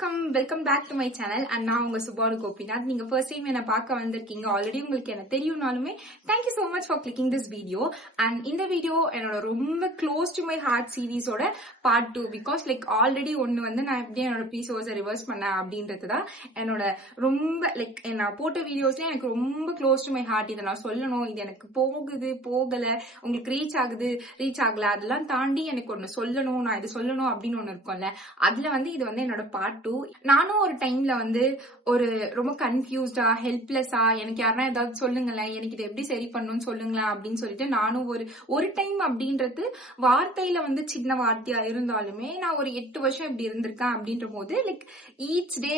வணக்கம், welcome back to my channel. And நான் உங்க சுபானு கோபிநாத். நீங்க ஃபர்ஸ்ட் டைம் என்ன பார்க்க வந்திருக்கீங்க. ஆல்ரெடி உங்களுக்கு என்ன தெரியும்னாலுமே thank you so much for clicking this video. And இந்த வீடியோ என்னோட ரொம்ப க்ளோஸ் டு மை ஹார்ட் சீரீஸோட பார்ட் 2. பிகாஸ் ஆல்ரெடி ஒன்னு நான் எப்படி என்னோட பிசிஓஸை ரிவர்ஸ் பண்ணேன் அப்படின்றதுதான் என்னோட ரொம்ப நான் போட்ட வீடியோஸ்ல எனக்கு ரொம்ப க்ளோஸ் டு மை ஹார்ட். இதை நான் சொல்லணும், இது எனக்கு போகுது போகல, உங்களுக்கு ரீச் ஆகுது ரீச் ஆகல, அதெல்லாம் தாண்டி எனக்கு ஒன்னு சொல்லணும், நான் இது சொல்லணும் அப்படின்னு ஒன்னு இருக்கும்ல. அதுல இது என்னோட பார்ட் 2. நானும் ஒரு டைம்ல ஒரு ரொம்ப கன்ஃபியூஸ்டா ஹெல்ப்லெஸ்ஸா எனக்கு யாருன்னா ஏதாவது சொல்லுங்களேன், எனக்கு இதை எப்படி சரி பண்ணணும்னு சொல்லுங்களேன் அப்படின்னு சொல்லிட்டு நானும் ஒரு டைம் அப்படின்றது வார்த்தையில சின்ன வார்த்தையா இருந்தாலுமே நான் ஒரு 8 வருஷம் இப்படி இருந்திருக்கேன். அப்படின்ற போது ஈச் டே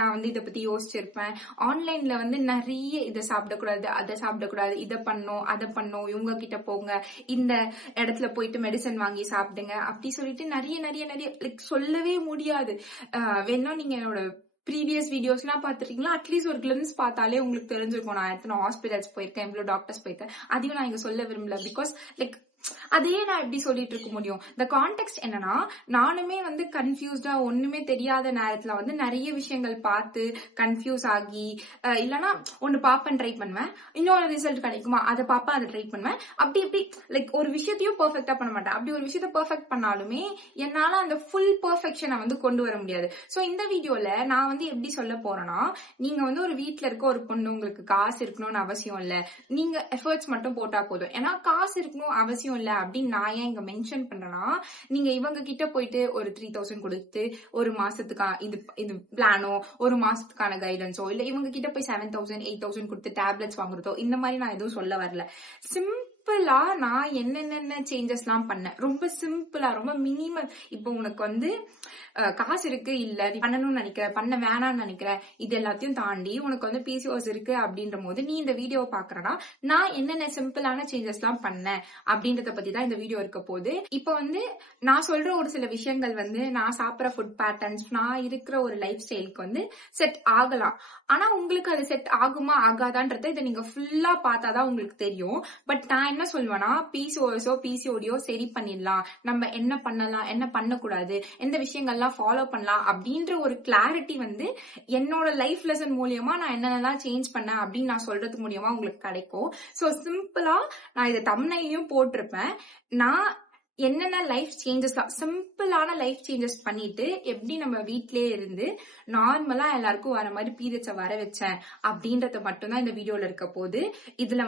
நான் இதை பத்தி யோசிச்சிருப்பேன். ஆன்லைன்ல நிறைய இதை சாப்பிடக்கூடாது, அதை சாப்பிடக்கூடாது, இதை பண்ணும் அதை பண்ணும், இவங்க கிட்ட போங்க, இந்த இடத்துல போயிட்டு மெடிசன் வாங்கி சாப்பிடுங்க அப்படி சொல்லிட்டு நிறைய நிறைய நிறைய சொல்லவே முடியாது. வேணா நீங்க என்னோட ப்ரீவியஸ் வீடியோஸ் எல்லாம் பாத்துருக்கீங்களா, அட்லீஸ்ட் ஒரு கிளிம்ஸ் பார்த்தாலே உங்களுக்கு தெரிஞ்சிருக்கும் நான் எத்தனை ஹாஸ்பிட்டல்ஸ் போயிருக்கேன், எவ்வளவு டாக்டர்ஸ் போயிருக்கேன். அதையும் நான் இங்க சொல்ல விரும்பல. பிகாஸ் அதே நான் எப்படி சொல்லிட்டு இருக்க முடியும். இந்த கான்டெக்ட் என்னன்னா, நானுமே கன்ஃபியூஸ்டா ஒண்ணுமே தெரியாத நேரத்துல நிறைய விஷயங்கள் பார்த்து கன்ஃபியூஸ் ஆகி, இல்லனா ஒன்னு பாப்பேன் ட்ரை பண்ணுவேன், இன்னொரு ரிசல்ட் கிடைக்குமா அதை பாப்பேன், அதை ட்ரை பண்ணுவேன். அப்படி இப்படி ஒரு விஷயத்தையும் பெர்ஃபெக்டா பண்ண மாட்டேன். அப்படி ஒரு விஷயத்த பெர்ஃபெக்ட் பண்ணாலுமே என்னால அந்த ஃபுல் பெர்ஃபெக்ஷனை கொண்டு வர முடியாது. சோ இந்த வீடியோல நான் எப்படி சொல்ல போறேன்னா, நீங்க ஒரு வீட்டுல இருக்க ஒரு பொண்ணு, உங்களுக்கு காசு இருக்கணும்னு அவசியம் இல்ல, நீங்க எஃபர்ட்ஸ் மட்டும் போட்டா போதும். ஏன்னா காசு இருக்கணும் அவசியம் இல்ல அப்படின்னு நான் ஏன் இங்க மென்ஷன் பண்றேன்னா, நீங்க இவங்க கிட்ட போயிட்டு ஒரு 3000 கொடுத்து ஒரு மாசத்துக்கா இது பிளானோ, ஒரு மாசத்துக்கான கைடன்ஸோ, இல்ல இவங்க கிட்ட போய் 7000 8000 கொடுத்து டேப்லெட்ஸ் வாங்குறதோ, இந்த மாதிரி நான் எதுவும் சொல்ல வரல. சிம்பிளா நான் என்னென்ன சேஞ்சஸ் எல்லாம் பண்ணேன், ரொம்ப சிம்பிளா, ரொம்ப மினிமல். இப்போ உனக்கு காசு இருக்கு, இல்ல நீ பண்ணணும்னு நினைக்கிற, பண்ண வேணாம்னு நினைக்கிற, இது எல்லாத்தையும் தாண்டி உனக்கு பிசிஓஎஸ் இருக்கு அப்படின்ற போது நீ இந்த வீடியோ பாக்குறனா, நான் என்னென்ன சிம்பிளான சேஞ்சஸ் எல்லாம் பண்ணேன் அப்படின்றத பத்தி தான் இந்த வீடியோ இருக்க போகுது. இப்போ நான் சொல்ற ஒரு சில விஷயங்கள் நான் சாப்பிட்ற ஃபுட் பேட்டர்ன்ஸ், நான் இருக்கிற ஒரு லைஃப் ஸ்டைலுக்கு செட் ஆகலாம். ஆனா உங்களுக்கு அது செட் ஆகுமா ஆகாதான்றத இதை நீங்க ஃபுல்லா பார்த்தாதான் உங்களுக்கு தெரியும். பட் நான் என்ன சொல்வேன்னா, பிசிஓஎஸோ பிசிஓடியோ சரி பண்ணிடலாம், நம்ம என்ன பண்ணலாம் என்ன பண்ணக்கூடாது, எந்த விஷயங்கள்லாம் ஃபாலோ பண்ணலாம் அப்படின்ற ஒரு கிளாரிட்டி என்னோட லைஃப் லெசன் மூலியமா நான் என்னென்னலாம் சேஞ்ச் பண்ணேன் அப்படின்னு நான் சொல்றது மூலியமா உங்களுக்கு கிடைக்கும். சோ சிம்பிளா நான் இதை தம்ப்நெயிலையும் போட்டிருப்பேன். நான் என்னென்ன லைஃப் சேஞ்சஸ், சிம்பிளான லைஃப் சேஞ்சஸ் பண்ணிட்டு எப்படி நம்ம வீட்லயே இருந்து நார்மலா எல்லாருக்கும் வர மாதிரி பீரியட்ஸை வர வச்சேன் அப்படின்றத மட்டும்தான் இந்த வீடியோல இருக்க போகுது. இதுல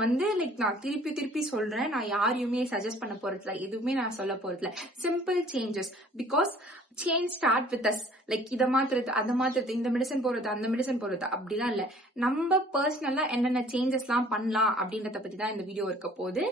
நான் திருப்பி திருப்பி சொல்றேன், நான் யாரையுமே சஜஸ்ட் பண்ண போறதில்ல, எதுவுமே நான் சொல்ல போறதில்ல. Simple changes. Because change start with us. இதை மாத்துறது அதை மாத்துறது, இந்த மெடிசன் போறது அந்த மெடிசன் போறது அப்படிலாம் இல்ல. நம்ம பர்சனலா என்னென்ன சேஞ்சஸ் எல்லாம் பண்ணலாம் அப்படின்றத பத்தி தான் இந்த வீடியோ இருக்க போகுது.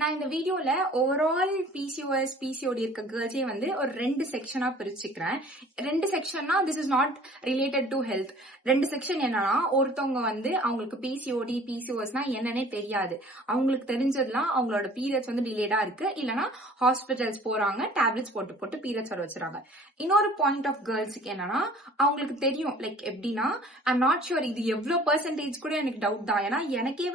நான் இந்த வீடியோல ஓவரால் பிசிஓஎஸ் பிசிஓடி இருக்க கேர்ள்ஸே ஒரு 2 செக்ஷனா பிரிச்சுக்கிறேன். 2 செக்ஷன்னா this is not related to health. 2 section என்னன்னா, ஒருத்தவங்க அவங்களுக்கு பிசிஓடி பிசிஓஎஸ்னா என்னன்னே தெரியாது, அவங்களுக்கு தெரிஞ்சதுலாம் அவங்களோட பீரியட்ஸ் டிலேடா இருக்கு, இல்லனா ஹாஸ்பிட்டல்ஸ் போறாங்க, டேப்லெட்ஸ் போட்டு போட்டு பீரியட்ஸ் வர வச்சுறாங்க. இன்னொரு பாயிண்ட் ஆஃப் கேர்ள்ஸுக்கு என்னன்னா, அவங்களுக்கு தெரியும் எப்படின்னா, ஐம் நாட் ஷுர் இது எவ்வளவு பெர்சன்டேஜ் கூட எனக்கு டவுட் தான். ஏன்னா எனக்கே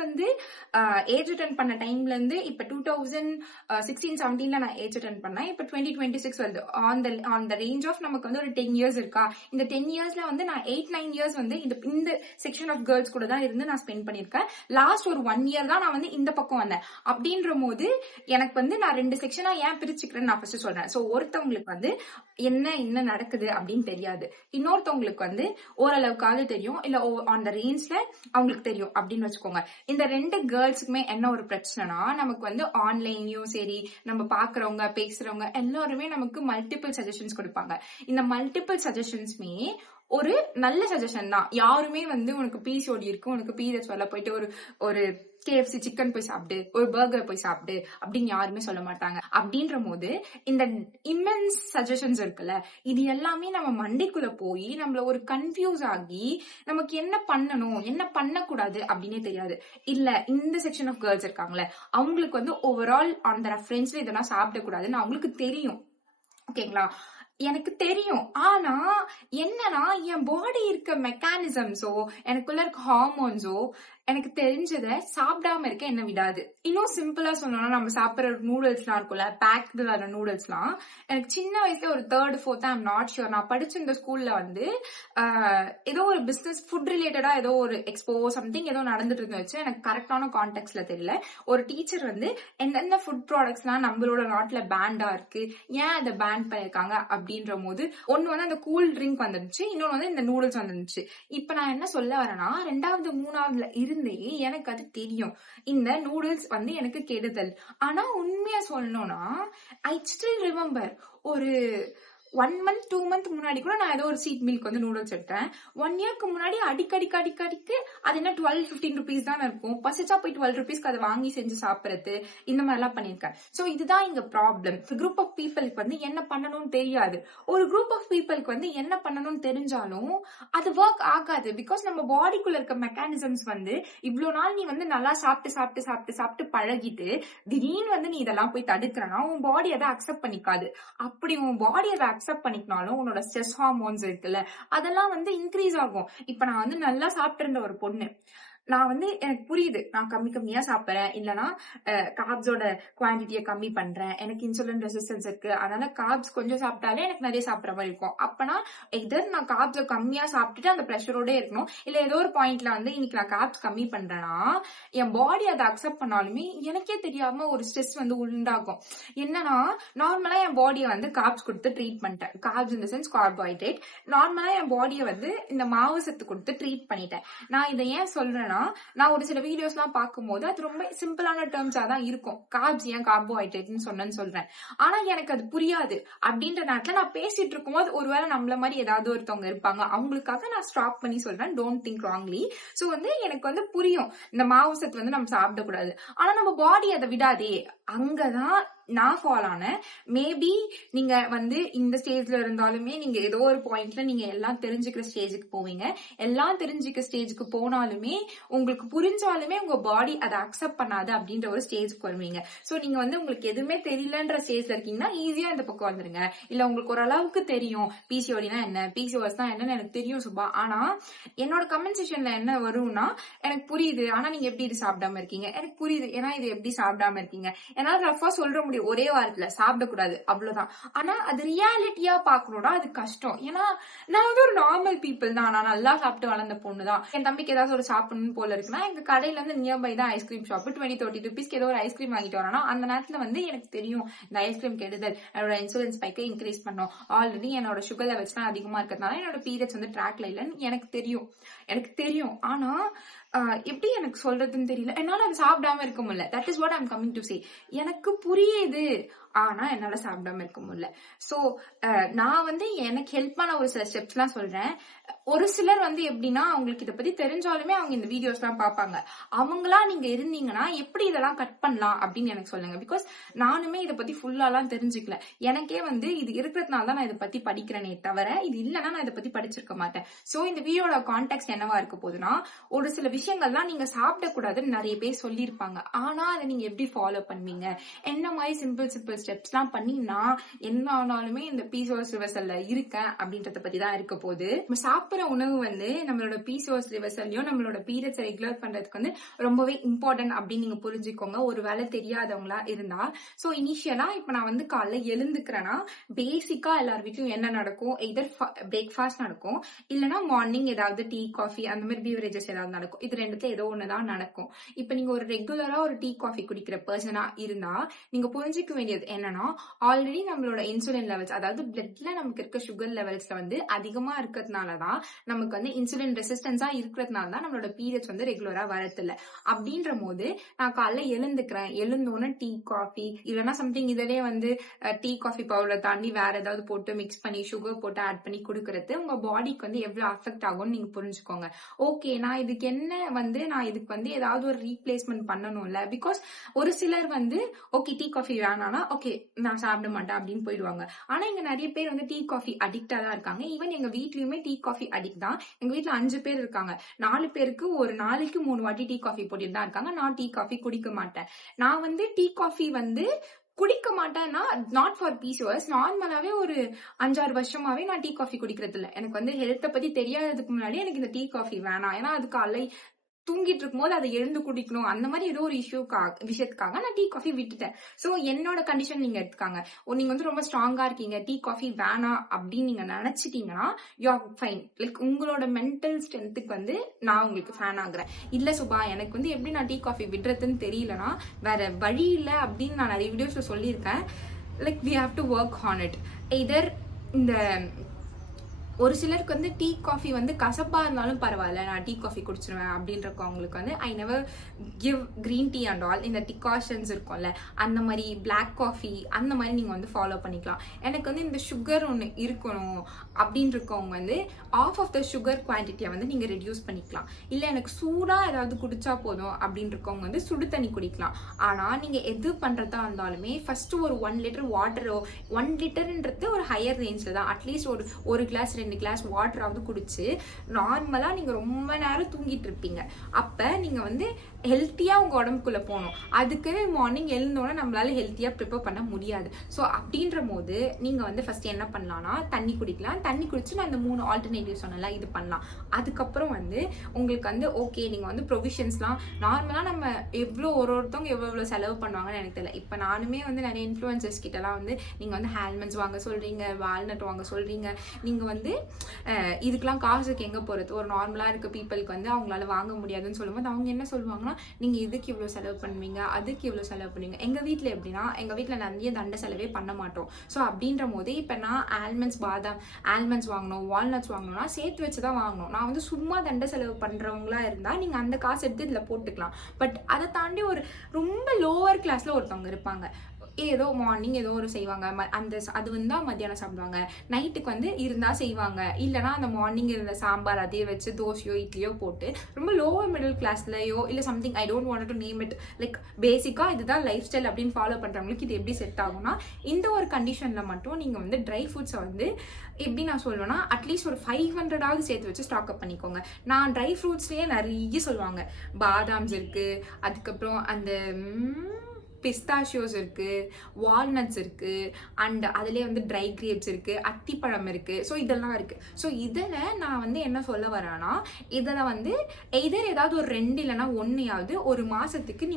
ஏஜ் அட்டன் பண்ண டைம்ல இருந்து இப்ப 2016-17 நான் ஏஜ் அட்டன் பண்ணேன். இப்ப 2026 வருது. ஆன் த ரேஞ்ச் ஆஃப் நமக்கு ஒரு 10 இயர்ஸ் இருக்கா. இந்த 10 இயர்ஸ்ல நான் 8-9 இயர்ஸ் இந்த செக்ஷன் ஆஃப் கேர்ள்ஸ் கூட தான் இருந்து நான் ஸ்பெண்ட் பண்ணிருக்கேன். லாஸ்ட் ஒரு 1 இயர் தான் நான் இந்த பக்கம் வந்தேன். அப்படின்ற போது எனக்கு நான் 2 செக்ஷனா ஏன் பிரிச்சுக்கிறேன்னு நான் ஃபர்ஸ்ட் சொல்றேன். சோ ஒருத்தவங்களுக்கு என்ன நடக்குது அப்படின்னு தெரியாது, இன்னொருத்தவங்களுக்கு ஓரளவுக்காவது தெரியும், இல்ல ஆன் த ரேஞ்ச்ல அவங்களுக்கு தெரியும் அப்படின்னு வச்சுக்கோங்க. இந்த 2 கேர்ள்ஸுக்குமே என்ன ஒரு பிரச்சனைனா, நமக்கு ஆன்லைன்லயும் சரி, நம்ம பாக்குறவங்க பேசுறவங்க எல்லாருமே நமக்கு மல்டிபிள் சஜஷன்ஸ் கொடுப்பாங்க. இந்த மல்டிபிள் சஜஷன்ஸ்மே ஒரு நல்ல சஜஷன் தான். யாருமே உனக்கு பிசிஓடி இருக்கு, உனக்கு பீரியட்ஸ் வரல, போயிட்டு ஒரு KFC சிக்கன் போய் சாப்பிடு, ஒரு பர்கர் போய் சாப்பிடு அப்படின்னு யாருமே சொல்ல மாட்டாங்க. அப்படின்ற போது இந்த இம்மென்ஸ் சஜஷன்ஸ் இருக்குல்ல, இது எல்லாமே நம்ம மண்டைக்குள்ள போய் நம்மள ஒரு கன்ஃபியூஸ் ஆகி நமக்கு என்ன பண்ணணும் என்ன பண்ணக்கூடாது அப்படின்னே தெரியாது. இல்ல இந்த செக்ஷன் ஆஃப் கேர்ள்ஸ் இருக்காங்களே, அவங்களுக்கு ஓவரால் அந்த ஃப்ரெண்ட்ஸ்ல இதெல்லாம் சாப்பிடக்கூடாதுன்னு அவங்களுக்கு தெரியும். ஓகேங்களா, எனக்கு தெரியும். ஆனா என்னன்னா, என் பாடி இருக்க மெக்கானிசம்ஸோ எனக்குள்ள இருக்க ஹார்மோன்ஸோ எனக்கு தெரிஞ்சதை சாப்பிடாம இருக்க என்ன விடாது. இன்னும் சிம்பிளா சொல்லணும்னா, நம்ம சாப்பிடுற நூடுல்ஸ்லாம் இருக்கும்ல, பேக்டு வர நூடுல்ஸ்லாம் எனக்கு சின்ன வயசுல ஒரு 3rd 4th I'm not sure. நான் படிச்சிருந்த ஸ்கூல்ல வந்து ஏதோ ஒரு பிசினஸ் ஃபுட் ரிலேட்டடா ஏதோ ஒரு எக்ஸ்போ சம்திங் ஏதோ நடந்துட்டு இருந்துச்சு. எனக்கு கரெக்டான கான்டெக்ட்ல தெரியல. ஒரு டீச்சர் வந்து எந்தெந்த ஃபுட் ப்ராடக்ட்ஸ்லாம் நம்மளோட நாட்டுல பேண்டா இருக்கு, ஏன் அதை பேன் பண்ணிருக்காங்க அப்படின்ற போது ஒன்னு வந்து அந்த கூல் ட்ரிங்க் வந்துருச்சு, இன்னொன்னு வந்து இந்த நூடுல்ஸ் வந்துருச்சு. இப்ப நான் என்ன சொல்ல வரேன்னா, 2வது 3வதுல இருந்தே எனக்கு அது தெரியும், இந்த நூடுல்ஸ் வந்து எனக்கு கெடுதல். ஆனா உண்மையா சொல்லணும்னா, ஐ ஸ்டில் ரிமெம்பர் ஒரு 1 month 2 month முன்னாடி கூட நான் ஏதோ ஒரு சீட் மில்க் வந்து நூடுல்ஸ் எடுத்தேன். 1 இயர்க்கு முன்னாடி அடிக்கடிக்கு அது என்ன 12-15 ருபீஸ் தான் இருக்கும். பசிச்சா போய் 12 ருபீஸ்க்கு அதை வாங்கி செஞ்சு சாப்பிடுறது, இந்த மாதிரி எல்லாம் பண்ணிருக்கேன். சோ இதுதான் இங்க ப்ராப்ளம். குரூப் ஆஃப் பீப்புளுக்கு வந்து என்ன பண்ணணும்னு தெரியாது. ஒரு குரூப் ஆஃப் பீப்புளுக்கு வந்து என்ன பண்ணணும்னு தெரிஞ்சாலும் அது ஒர்க் ஆகாது. பிகாஸ் நம்ம பாடிக்குள்ள இருக்க மெக்கானிசம்ஸ் வந்து இவ்வளவு நாள் நீ வந்து நல்லா சாப்பிட்டு பழகிட்டு திடீர்னு வந்து நீ இதெல்லாம் போய் தடுக்கிறனா உன் பாடி அதை அக்செப்ட் பண்ணிக்காது. அப்படி உன் பாடி அதை அக்செப்ட் பண்ணிக்கனாலும் உன்னோட ஸ்ட்ரெஸ் ஹார்மோன்ஸ் இருக்குல்ல, அதெல்லாம் வந்து இன்க்ரீஸ் ஆகும். இப்ப நான் வந்து நல்லா சாப்பிட்டு இருந்த ஒரு பொண்ணு, நான் வந்து எனக்கு புரியுது நான் கம்மியா சாப்பிடுறேன், இல்லனா கார்ப்ஸோட குவான்டிட்டியை கம்மி பண்றேன், எனக்கு இன்சுலின் ரெசிஸ்டன்ஸ் இருக்கு, அதனால கார்ப்ஸ் கொஞ்சம் சாப்பிட்டாலே எனக்கு நிறைய சாப்பிடுற மாதிரி இருக்கும். அப்பனா எதர் நான் கார்ப்ஸை கம்மியா சாப்பிட்டுட்டு அந்த ப்ரெஷரோட இருக்கணும், இல்ல ஏதோ ஒரு பாயிண்ட்ல வந்து இன்னைக்கு நான் கார்ப்ஸ் கம்மி பண்றேன்னா என் பாடி அதை அக்செப்ட் பண்ணாலுமே எனக்கே தெரியாம ஒரு ஸ்ட்ரெஸ் வந்து உண்டாகும். என்னன்னா, நார்மலா என் பாடியை வந்து கார்ப்ஸ் கொடுத்து ட்ரீட் பண்ணிட்டேன். கார்ப்ஸ் இந்த சென்ஸ் கார்போஹைட்ரேட். நார்மலா என் பாடியை வந்து இந்த மாவு சத்து கொடுத்து ட்ரீட் பண்ணிட்டேன். நான் இதை ஏன் சொல்றேன்னா, நான் ஒரு சில வீடியோஸ் எல்லாம் பார்க்கும்போது அது ரொம்ப சிம்பிளான டேர்ம்ஸா தான் இருக்கும். கார்ப்ஸ் ஏன் கார்போஹைட்ரேட்னு சொன்னேன்னு சொல்றேன். ஆனா எனக்கு அது புரியாது. அப்படின்ற நேரத்துல நான் பேசிட்டு இருக்கும்போது ஒருவேளை நம்மள மாதிரி ஏதாவது ஒருத்தவங்க இருப்பாங்க, அவங்களுக்காக நான் ஸ்டாப் பண்ணி சொல்றேன், டோன்ட் திங்க் ராங்லி. சோ வந்து எனக்கு வந்து புரியும் இந்த மாவு சத்து வந்து நம்ம சாப்பிடக்கூடாது. ஆனா நம்ம பாடி அதை விடாதே. அங்கதான் நான் ஃபாலோ ஆனேன். மேபி நீங்க வந்து இந்த ஸ்டேஜ்ல இருந்தாலுமே நீங்க ஏதோ ஒரு பாயிண்ட்ல நீங்க எல்லாம் தெரிஞ்சுக்கிற ஸ்டேஜுக்கு போவீங்க. எல்லாம் தெரிஞ்சுக்கிற ஸ்டேஜுக்கு போனாலுமே உங்களுக்கு புரிஞ்சாலுமே உங்க பாடி அதை அக்செப்ட் பண்ணாது அப்படின்ற ஒரு ஸ்டேஜ்க்கு வருவீங்க. சோ நீங்க வந்து உங்களுக்கு எதுவுமே தெரியலன்ற ஸ்டேஜ்ல இருக்கீங்கன்னா ஈஸியா இந்த பக்கம் வந்துருங்க. இல்ல உங்களுக்கு ஓரளவுக்கு தெரியும் பிசிஓடினா என்ன, பிசிஓஎஸ் தான் என்னன்னு எனக்கு தெரியும் சுபா, ஆனா என்னோட கமெண்ட் செக்ஷன்ல என்ன வரும்னா, எனக்கு புரியுது ஆனா நீங்க எப்படி இது சாப்பிடாம இருக்கீங்க, எனக்கு புரியுது ஏன்னா இது எப்படி சாப்பிடாம இருக்கீங்க, என்னால ரஃபா சொல்ற முடியும் ஒரே வாரத்துல சாப்பிடக்கூடாது அவ்வளவுதான். ஆனா அது ரியாலிட்டியா பாக்கணும்னா அது கஷ்டம். ஏன்னா நான் வந்து ஒரு நார்மல் பீப்புள் தான், நான் நல்லா சாப்பிட்டு வளர்ந்த பொண்ணு தான். என் தம்பிக்கு ஏதாவது ஒரு சாப்பிடணும் போல இருக்குன்னா எங்க கடையில இருந்து நியர்பை தான் ஐஸ்கிரீம் ஷாப், 20-30 ருபீஸ்க்கு ஏதோ ஒரு ஐஸ்கிரீம் வாங்கிட்டு வரானா அந்த நேரத்துல வந்து எனக்கு தெரியும் இந்த ஐஸ்கிரீம் கெடுதல், என்னோட இன்சுலின் ஸ்பைக்கை இன்க்ரீஸ் பண்ணும், ஆல்ரெடி என்னோட சுகர் லெவல்ஸ் தான் அதிகமா இருக்கிறதுனால என்னோட பீரியட்ஸ் வந்து ட்ராக்ல இல்லைன்னு எனக்கு தெரியும். ஆனா எப்படி எனக்கு சொல்றதுன்னு தெரியல, என்னால அது சாப்பிடாம இருக்க முடியல. That is what I'm coming to say. எனக்கு புரியுது ஆனா என்னால சாப்பிடாம இருக்க முடியல. சோ நான் வந்து எனக்கு ஹெல்ப் பண்ண ஒரு சில ஸ்டெப்ஸ் எல்லாம் சொல்றேன். ஒரு சிலர் வந்து எப்படின்னா அவங்களுக்கு இதை பத்தி தெரிஞ்சாலுமே அவங்க இந்த வீடியோஸ் எல்லாம் பாப்பாங்க. அவங்களா நீங்க இருந்தீங்கன்னா எப்படி இதெல்லாம் கட் பண்ணலாம் அப்படின்னு எனக்கு சொல்லுங்க. பிகாஸ் நானுமே இதை பத்தி ஃபுல்லாலாம் தெரிஞ்சுக்கல. எனக்கே வந்து இது இருக்கிறதுனால தான் நான் இதை பத்தி படிக்கிறேனே தவிர இது இல்லைன்னா நான் இதை பத்தி படிச்சிருக்க மாட்டேன். சோ இந்த வீடியோட கான்டெக்ட் என்னவா இருக்க போகுதுன்னா, ஒரு சில விஷயங்கள்லாம் நீங்க சாப்பிடக்கூடாதுன்னு நிறைய பேர் சொல்லியிருப்பாங்க. ஆனா அதை நீங்க எப்படி ஃபாலோ பண்ணுவீங்க, என்ன மாதிரி சிம்பிள் ஸ்டெப்ஸ் எல்லாம் பண்ணி நான் என்ன ஆனாலுமே இந்த பிசிஓஎஸ் ரிவர்சல்ல இருக்கேன் அப்படின்றத பத்தி தான் இருக்க போகுது. நம்ம சாப்பிடுற உணவு வந்து நம்மளோட பிசிஓஎஸ் ரிவர்சல்லையும் நம்மளோட பீரியட்ஸ் ரெகுலர் பண்றதுக்கு வந்து ரொம்பவே இம்பார்ட்டன்ட் அப்படின்னு நீங்க புரிஞ்சுக்கோங்க, ஒரு வேலை தெரியாதவங்களா இருந்தா. சோ இனிஷியலா இப்ப நான் வந்து காலைல எழுந்துக்கிறேன்னா பேசிக்கா எல்லார் வீட்லயும் என்ன நடக்கும், எதர் பிரேக்ஃபாஸ்ட் நடக்கும், இல்லைன்னா மார்னிங் ஏதாவது டீ காஃபி அந்த மாதிரி பீவரேஜஸ் ஏதாவது நடக்கும். இது ரெண்டுத்துல ஏதோ ஒண்ணுதான் நடக்கும். இப்ப நீங்க ஒரு ரெகுலரா ஒரு டீ காஃபி குடிக்கிற பர்சனா இருந்தா நீங்க புரிஞ்சுக்க வேண்டியது என்னன்னா, ஆல்ரெடி நம்மளோட இன்சுலின் லெவல்ஸ், அதாவது பிளட்ல நமக்கு இருக்க சுகர் லெவல்ஸ்ல வந்து அதிகமா இருக்கிறதுனாலதான், நமக்கு வந்து இன்சுலின் ரெசிஸ்டன்ஸா இருக்கிறதுனால தான் நம்மளோட பீரியட்ஸ் வந்து ரெகுலரா வரதில்ல. அப்படின்ற போது நான் காலைல எழுந்துக்கிறேன், எழுந்தோன்னு டீ காஃபி இல்லைன்னா சம்திங் இதிலே வந்து டீ காஃபி பவுடரை தாண்டி வேற ஏதாவது போட்டு மிக்ஸ் பண்ணி சுகர் போட்டு ஆட் பண்ணி கொடுக்கறது உங்க பாடிக்கு வந்து எவ்வளவு அஃபெக்ட் ஆகும்னு நீங்க புரிஞ்சுக்கோங்க. ஓகே, நான் இதுக்கு என்ன வந்து நான் இதுக்கு வந்து ஏதாவது ஒரு ரீப்ளேஸ்மெண்ட் பண்ணணும்ல. பிகாஸ் ஒரு சிலர் வந்து ஓகே டீ காஃபி வேணாம்னா ஓகே நான் சாப்பிட மாட்டேன் அப்படின்னு போயிடுவாங்க. ஆனா இங்க நிறைய பேர் வந்து டீ காஃபி அடிக்டா தான் இருக்காங்க. ஈவன் எங்க வீட்லயுமே டீ காஃபி அடிக்ட் தான். எங்க வீட்ல 5 பேர் இருக்காங்க. 4 பேருக்கு ஒரு நாளைக்கு 3 வாட்டி டீ காஃபி போட்டுட்டு தான் இருக்காங்க. நான் டீ காஃபி குடிக்க மாட்டேன். நான் வந்து டீ காஃபி வந்து குடிக்க மாட்டேன்னா நாட் ஃபார் பிசிஓஎஸ், நார்மலாவே ஒரு 5-6 வருஷமாவே நான் டீ காஃபி குடிக்கிறது இல்ல. எனக்கு வந்து ஹெல்த்தை பத்தி தெரியாததுக்கு முன்னாடி எனக்கு இந்த டீ காஃபி வேணாம். ஏன்னா அது காலை தூங்கிட்டு இருக்கும்போது அதை எழுந்து குடிக்கணும் அந்த மாதிரி ஏதோ ஒரு விஷயத்துக்காக நான் டீ காஃபி விட்டுட்டேன். ஸோ என்னோட கண்டிஷன் நீங்க எடுத்துக்காங்க. நீங்க வந்து ரொம்ப ஸ்ட்ராங்கா இருக்கீங்க, டீ காஃபி வேணாம் அப்படின்னு நீங்க நினைச்சிட்டீங்கன்னா யூ ஆர் ஃபைன். லைக் உங்களோட மென்டல் ஸ்ட்ரென்த்துக்கு வந்து நான் உங்களுக்கு ஃபேன் ஆகுறேன். இல்ல சுபா எனக்கு வந்து எப்படி நான் டீ காஃபி விடுறதுன்னு தெரியலனா வேற வழி இல்லை அப்படின்னு நான் நிறைய வீடியோஸ்ல சொல்லியிருக்கேன். Like we have to work on it. Either இந்த ஒரு சிலருக்கு வந்து டீ காஃபி வந்து கசப்பா இருந்தாலும் பரவாயில்ல, நான் டீ காஃபி குடிச்சிருவேன் அப்படின்றக்கு அவங்களுக்கு வந்து I never give green tea and all. இந்த டிகாஷன்ஸ் இருக்கும்ல அந்த மாதிரி பிளாக் காஃபி அந்த மாதிரி நீங்கள் வந்து ஃபாலோ பண்ணிக்கலாம். எனக்கு வந்து இந்த சுகர் ஒன்று இருக்கணும் அப்படின்னு இருக்கவங்க வந்து ஆஃப் ஆஃப் த சுகர் குவான்டிட்டியை வந்து நீங்கள் ரெடியூஸ் பண்ணிக்கலாம். இல்லை எனக்கு சூடாக ஏதாவது குடிச்சா போதும் அப்படின்னு இருக்கவங்க வந்து சுடு தண்ணி குடிக்கலாம். ஆனால் நீங்கள் எது பண்ணுறதா இருந்தாலுமே ஃபஸ்ட்டு ஒரு 1 லிட்டர் வாட்டரோ 1 லிட்டருன்றது ஒரு ஹையர் ரேஞ்சில் தான். அட்லீஸ்ட் ஒரு கிளாஸ் 2 கிளாஸ் வாட்டராவது குடிச்சு நார்மலாக நீங்கள் ரொம்ப நேரம் தூங்கிட்டு இருப்பீங்க. அப்போ நீங்கள் வந்து ஹெல்த்தியாக உங்கள் உடம்புக்குள்ளே போகணும். அதுக்கு மார்னிங் எழுந்தோன்னே நம்மளால ஹெல்த்தியாக ப்ரிப்பேர் பண்ண முடியாது. ஸோ அப்படின்ற போது நீங்கள் வந்து ஃபஸ்ட்டு என்ன பண்ணலான்னா தண்ணி குடிக்கலாம். தண்ணி குடிச்சு நான் இந்த 3 ஆல்டர்னேட்டிவ் சொன்னல இது பண்ணலாம். அதுக்கப்புறம் வந்து உங்களுக்கு வந்து ஓகே நீங்கள் வந்து ப்ரொவிஷன்ஸ்லாம் நார்மலாக நம்ம ஒருத்தவங்க எவ்வளோ செலவு பண்ணுவாங்கன்னு எனக்கு தெரியல. இப்போ நானுமே வந்து நிறைய இன்ஃப்ளூயன்சர்ஸ் கிட்டலாம் வந்து நீங்கள் வந்து ஆல்மண்ட்ஸ் வாங்க சொல்கிறீங்க, வால்நட் வாங்க சொல்கிறீங்க, நீங்கள் வந்து இதுக்கெல்லாம் காசுக்கு எங்கே போகிறது, ஒரு நார்மலாக இருக்க பீப்புளுக்கு வந்து அவங்களால வாங்க முடியாதுன்னு சொல்லும்போது அவங்க என்ன சொல்லுவாங்கன்னா நீங்கள் இதுக்கு இவ்வளோ செலவு பண்ணுவீங்க, அதுக்கு இவ்வளோ செலவு பண்ணுவீங்க. எங்கள் வீட்டில் எப்படின்னா எங்கள் வீட்டில் நிறைய தண்டை செலவே பண்ண மாட்டோம். ஸோ அப்படின்ற போது இப்போ நான் ஆல்மண்ட்ஸ் வாங்கணும், வால்நட்ஸ் வாங்கணும்னா சேர்த்து வச்சு தான் வாங்கணும். நான் வந்து சும்மா தண்டை செலவு பண்ணுறவங்களா இருந்தால் நீங்கள் அந்த காசு எடுத்து இதில் போட்டுக்கலாம். பட் அதை தாண்டி ஒரு ரொம்ப லோவர் கிளாஸில் ஒருத்தவங்க இருப்பாங்க. ஏதோ மார்னிங் ஏதோ ஒரு செய்வாங்க, அது வந்தால் மத்தியானம் சாப்பிடுவாங்க, நைட்டுக்கு வந்து இருந்தால் செய்வாங்க, இல்லைனா அந்த மார்னிங் இருந்த சாம்பார் அதே வச்சு தோசையோ இட்லியோ போட்டு ரொம்ப லோவர் மிடில் கிளாஸ்லையோ இல்லை something I don't want to name it like பேசிக்காக இதுதான் லைஃப் ஸ்டைல் அப்படின்னு ஃபாலோ பண்ணுறவங்களுக்கு இது எப்படி செட் ஆகும்னா இந்த ஒரு கண்டிஷனில் மட்டும் நீங்கள் வந்து ட்ரை ஃப்ரூட்ஸை வந்து எப்படி நான் சொல்வேன்னா அட்லீஸ்ட் ஒரு 500ஆவது சேர்த்து வச்சு ஸ்டாக் அப் பண்ணிக்கோங்க. நான் ட்ரை ஃப்ரூட்ஸ்லேயே நிறைய சொல்லுவாங்க, பாதாம்ஸ் இருக்குது, அதுக்கப்புறம் அந்த பிஸ்தாஷியோஸ் இருக்குது, வால்நட்ஸ் இருக்குது, அண்ட் அதுலேயே வந்து ட்ரை கிரேப்ஸ் இருக்குது, அத்திப்பழம் இருக்குது. ஸோ இதெல்லாம் இருக்குது. ஸோ இதில் நான் வந்து என்ன சொல்ல வரேன்னா இதில் வந்து ஏதாவது ஒரு 2 இல்லைனா 1 ஒரு மாதத்துக்கு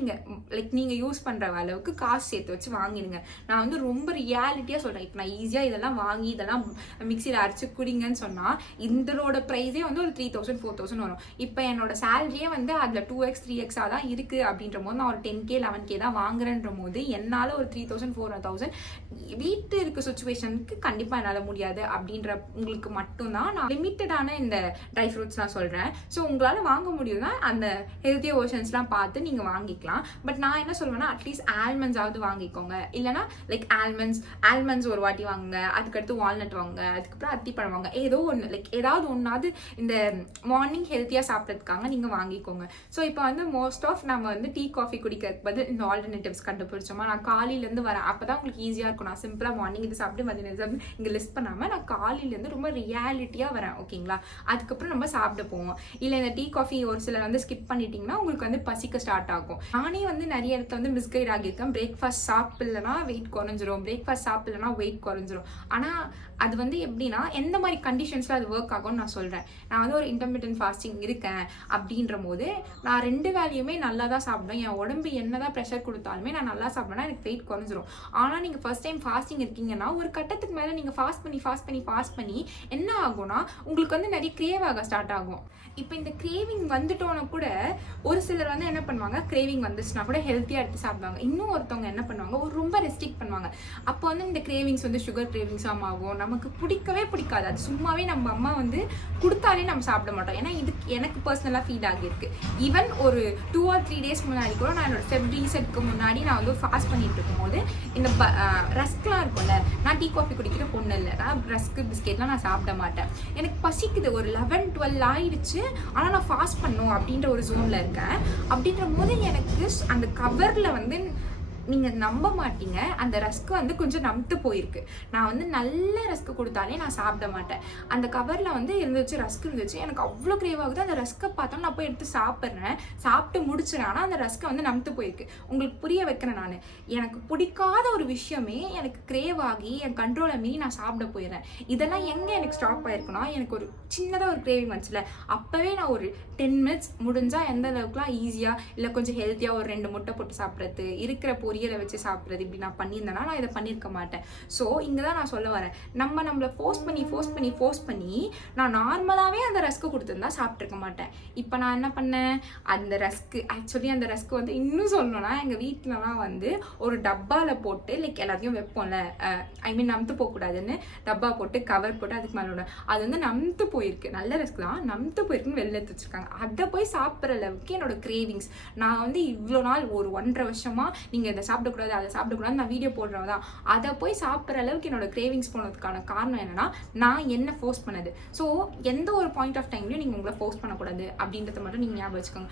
நீங்கள் யூஸ் பண்ணுற அளவுக்கு காசு சேர்த்து வச்சு வாங்கிடுங்க. நான் வந்து ரொம்ப ரியாலிட்டியாக சொல்கிறேன். இப்போ நான் ஈஸியாக இதெல்லாம் வாங்கி இதெல்லாம் மிக்சியில் அரைச்சி குடிங்கன்னு சொன்னால் இதோட ப்ரைஸே வந்து ஒரு 3000 4000 வரும். இப்போ என்னோட சேலரியே வந்து அதில் 2x 3x தான் இருக்குது அப்படின்ற போது நான் ஒரு 10K 11K தான் வாங்குறேன் போது என்னால் ஒரு 3000 4000 வீட்டு இருக்க சுச்சுவேஷனுக்கு கண்டிப்பாக என்னால் முடியாது. அப்படின்ற உங்களுக்கு மட்டும்தான் நான் லிமிட்டடான இந்த ட்ரை ஃப்ரூட்ஸ் நான் சொல்கிறேன். ஸோ உங்களால் வாங்க முடியும்னா அந்த ஹெல்த்தி ஓஷன்ஸ்லாம் பார்த்து நீங்கள் வாங்கிக்கலாம். பட் நான் என்ன சொல்லுவேன்னா அட்லீஸ்ட் ஆல்மண்ட்ஸாவது வாங்கிக்கோங்க. இல்லைனா லைக் ஆல்மண்ட்ஸ் ஒரு வாட்டி வாங்குங்க, அதுக்கடுத்து வால்நட் வாங்க, அதுக்கப்புறம் அத்திப்பழம் வாங்க, ஏதோ ஒன்று லைக் ஏதாவது ஒன்றாவது இந்த மார்னிங் ஹெல்த்தியாக சாப்பிட்றதுக்காக நீங்கள் வாங்கிக்கோங்க. ஸோ இப்போ வந்து மோஸ்ட் ஆஃப் நம்ம வந்து டீ காஃபி குடிக்கிறதுக்கு பதில் இந்த ஆல்டர்னேட்டிவ்ஸ் கண்டுபிடிச்சோமா. நான் காலையிலேருந்து வரேன், அப்போ தான் உங்களுக்கு ஈஸியாக இருக்கும். நான் சிம்பிளாக மார்னிங் இது சாப்பிட்டு மதியம் இங்கே லிஸ்ட் பண்ணாமல் நான் காலையிலேருந்து ரொம்ப ரியாலிட்டியாக வரேன். ஓகேங்களா? அதுக்கப்புறம் நம்ம சாப்பிட போவோம். இல்லை இந்த டீ காஃபி ஒரு சிலர் வந்து ஸ்கிப் பண்ணிட்டீங்கன்னா உங்களுக்கு வந்து பசிக்க ஸ்டார்ட் ஆகும். நானே வந்து நிறைய இடத்துல வந்து மிஸ்கைட் ஆகியிருக்கேன். பிரேக்ஃபாஸ்ட் சாப்பிட்லன்னா வெயிட் குறைஞ்சிரும், பிரேக்ஃபாஸ்ட் சாப்பிட்லன்னா வெயிட் குறைஞ்சிரும். ஆனால் அது வந்து எப்படின்னா எந்த மாதிரி கண்டிஷன்ஸில் அது ஒர்க் ஆகும்னு நான் சொல்கிறேன். நான் வந்து ஒரு இன்டர்மிட்டன்ட் ஃபாஸ்டிங் இருக்கேன் அப்படின்ற போது நான் 2 வேலையுமே நல்லா தான் சாப்பிடுவேன். என் உடம்பு என்ன தான் ப்ரெஷர் கொடுத்தாலுமே நான் நல்லா சாப்பிட்டேன்னா எனக்கு வெயிட் குறைஞ்சிரும். ஆனால் நீங்கள் ஃபர்ஸ்ட் டைம் ஃபாஸ்டிங் இருக்கீங்கன்னா ஒரு கட்டத்துக்கு மேலே நீங்கள் ஃபாஸ்ட் பண்ணி என்ன ஆகும்னா உங்களுக்கு வந்து நிறைய கிரேவ் ஆக ஸ்டார்ட் ஆகும். இப்போ இந்த கிரேவிங் வந்துட்டோன்னா கூட ஒரு சிலர் வந்து என்ன பண்ணுவாங்க, கிரேவிங் வந்துச்சுன்னா கூட ஹெல்த்தியாக எடுத்து சாப்பிடுவாங்க. இன்னும் ஒருத்தவங்க என்ன பண்ணுவாங்க, ஒரு ரொம்ப ரெஸ்ட்ரிக்ட் பண்ணுவாங்க. அப்போ வந்து இந்த கிரேவிங்ஸ் வந்து சுகர் கிரேவிங்ஸாக ஆகும். நமக்கு பிடிக்கவே பிடிக்காது. அது சும்மாவே நம்ம அம்மா வந்து கொடுத்தாலே நம்ம சாப்பிட மாட்டோம். ஏன்னா இதுக்கு எனக்கு பர்சனலாக ஃபீட் ஆகியிருக்கு. ஈவன் ஒரு 2 or 3 days முன்னாடி கூட நான் என்னோட ஃபெப் ரீசெட்க்கு முன்னாடி நான் வந்து ஃபாஸ்ட் பண்ணிட்டு இருக்கும்போது இந்த ரஸ்க்லாம் இருக்கும்ல, நான் டீ காஃபி குடிக்கிற பொண்ணு இல்லை, நான் ரஸ்க்கு பிஸ்கெட்லாம் நான் சாப்பிட மாட்டேன். எனக்கு பசிக்குது, ஒரு 11-12 ஆயிடுச்சு, ஆனால் நான் ஃபாஸ்ட் பண்ணும் அப்படின்ற ஒரு ஜோனில் இருக்கேன். அப்படின்ற போது எனக்கு அந்த கவரில் வந்து நீங்க நம்ப மாட்டீங்க, அந்த ரஸ்க் வந்து கொஞ்சம் நம்த்து போயிருக்கு. நான் வந்து நல்ல ரஸ்க் கொடுத்தாலே நான் சாப்பிட மாட்டேன். அந்த கவர்ல வந்து இருந்துச்சு, ரஸ்க் இருந்துச்சு. எனக்கு அவ்வளோ கிரேவ் ஆகுது. அந்த ரஸ்க்கை பார்த்தோம் நான் போய் எடுத்து சாப்பிட்றேன். சாப்பிட்டு முடிச்சுறேன். ஆனால் அந்த ரஸ்க்கை வந்து நம்த்து போயிருக்கு. உங்களுக்கு புரிய வைக்கிறேன் நான். எனக்கு பிடிக்காத ஒரு விஷயமே எனக்கு கிரேவ் ஆகி என் கண்ட்ரோலை மீறி நான் சாப்பிட போயிடுறேன். இதெல்லாம் எங்கே எனக்கு ஸ்டாப் ஆயிருக்குன்னா, எனக்கு ஒரு சின்னதாக ஒரு கிரேவிங் வந்துச்சுல, அப்போவே நான் ஒரு 10 மினிட்ஸ் முடிஞ்சா எந்த அளவுக்குலாம் ஈஸியாக இல்லை கொஞ்சம் ஹெல்த்தியாக ஒரு 2 முட்டை போட்டு சாப்பிட்றது, இருக்கிற பொரியலை வச்சு சாப்பிட்றது, இப்படி நான் பண்ணியிருந்தேன்னா நான் இதை பண்ணியிருக்க மாட்டேன். ஸோ இங்கே தான் நான் சொல்ல வரேன், நம்மளை ஃபோர்ஸ் பண்ணி நான் நார்மலாகவே அந்த ரஸ்க்கு கொடுத்துருந்தா சாப்பிட்ருக்க மாட்டேன். இப்போ நான் என்ன பண்ணேன், அந்த ரஸ்க்கு ஆக்சுவலி அந்த ரஸ்க்கு வந்து இன்னும் சொல்லணும்னா எங்கள் வீட்டிலலாம் வந்து ஒரு டப்பாவில் போட்டு லைக் எல்லாத்தையும் வைப்போம்ல, ஐ மீன் நம்த்து போகக்கூடாதுன்னு டப்பா போட்டு கவர் போட்டு அதுக்கு மேலே அது வந்து நம்த்து போயிருக்கு. நல்ல ரஸ்க் தான், நம்த்து போயிருக்குன்னு வெளில எடுத்து வச்சிருக்காங்க. அதை போய் சாப்பிட்ற அளவுக்கு என்னோட கிரேவிங்ஸ். நான் வந்து இவ்வளோ நாள் ஒரு 1.5 வருஷமா நீங்கள் இதை சாப்பிடக்கூடாது அதை சாப்பிடக்கூடாது நான் வீடியோ போடுறவ தான். அதை போய் சாப்பிட்ற அளவுக்கு என்னோட கிரேவிங்ஸ் போனதுக்கான காரணம் என்னன்னா, நான் என்ன ஃபோர்ஸ் பண்ணது. ஸோ எந்த ஒரு பாயிண்ட் ஆஃப் டைம்லையும் நீங்கள் உங்களை ஃபோர்ஸ் பண்ணக்கூடாது அப்படின்றத மட்டும் நீங்கள் ஞாபகம் வச்சுக்கோங்க.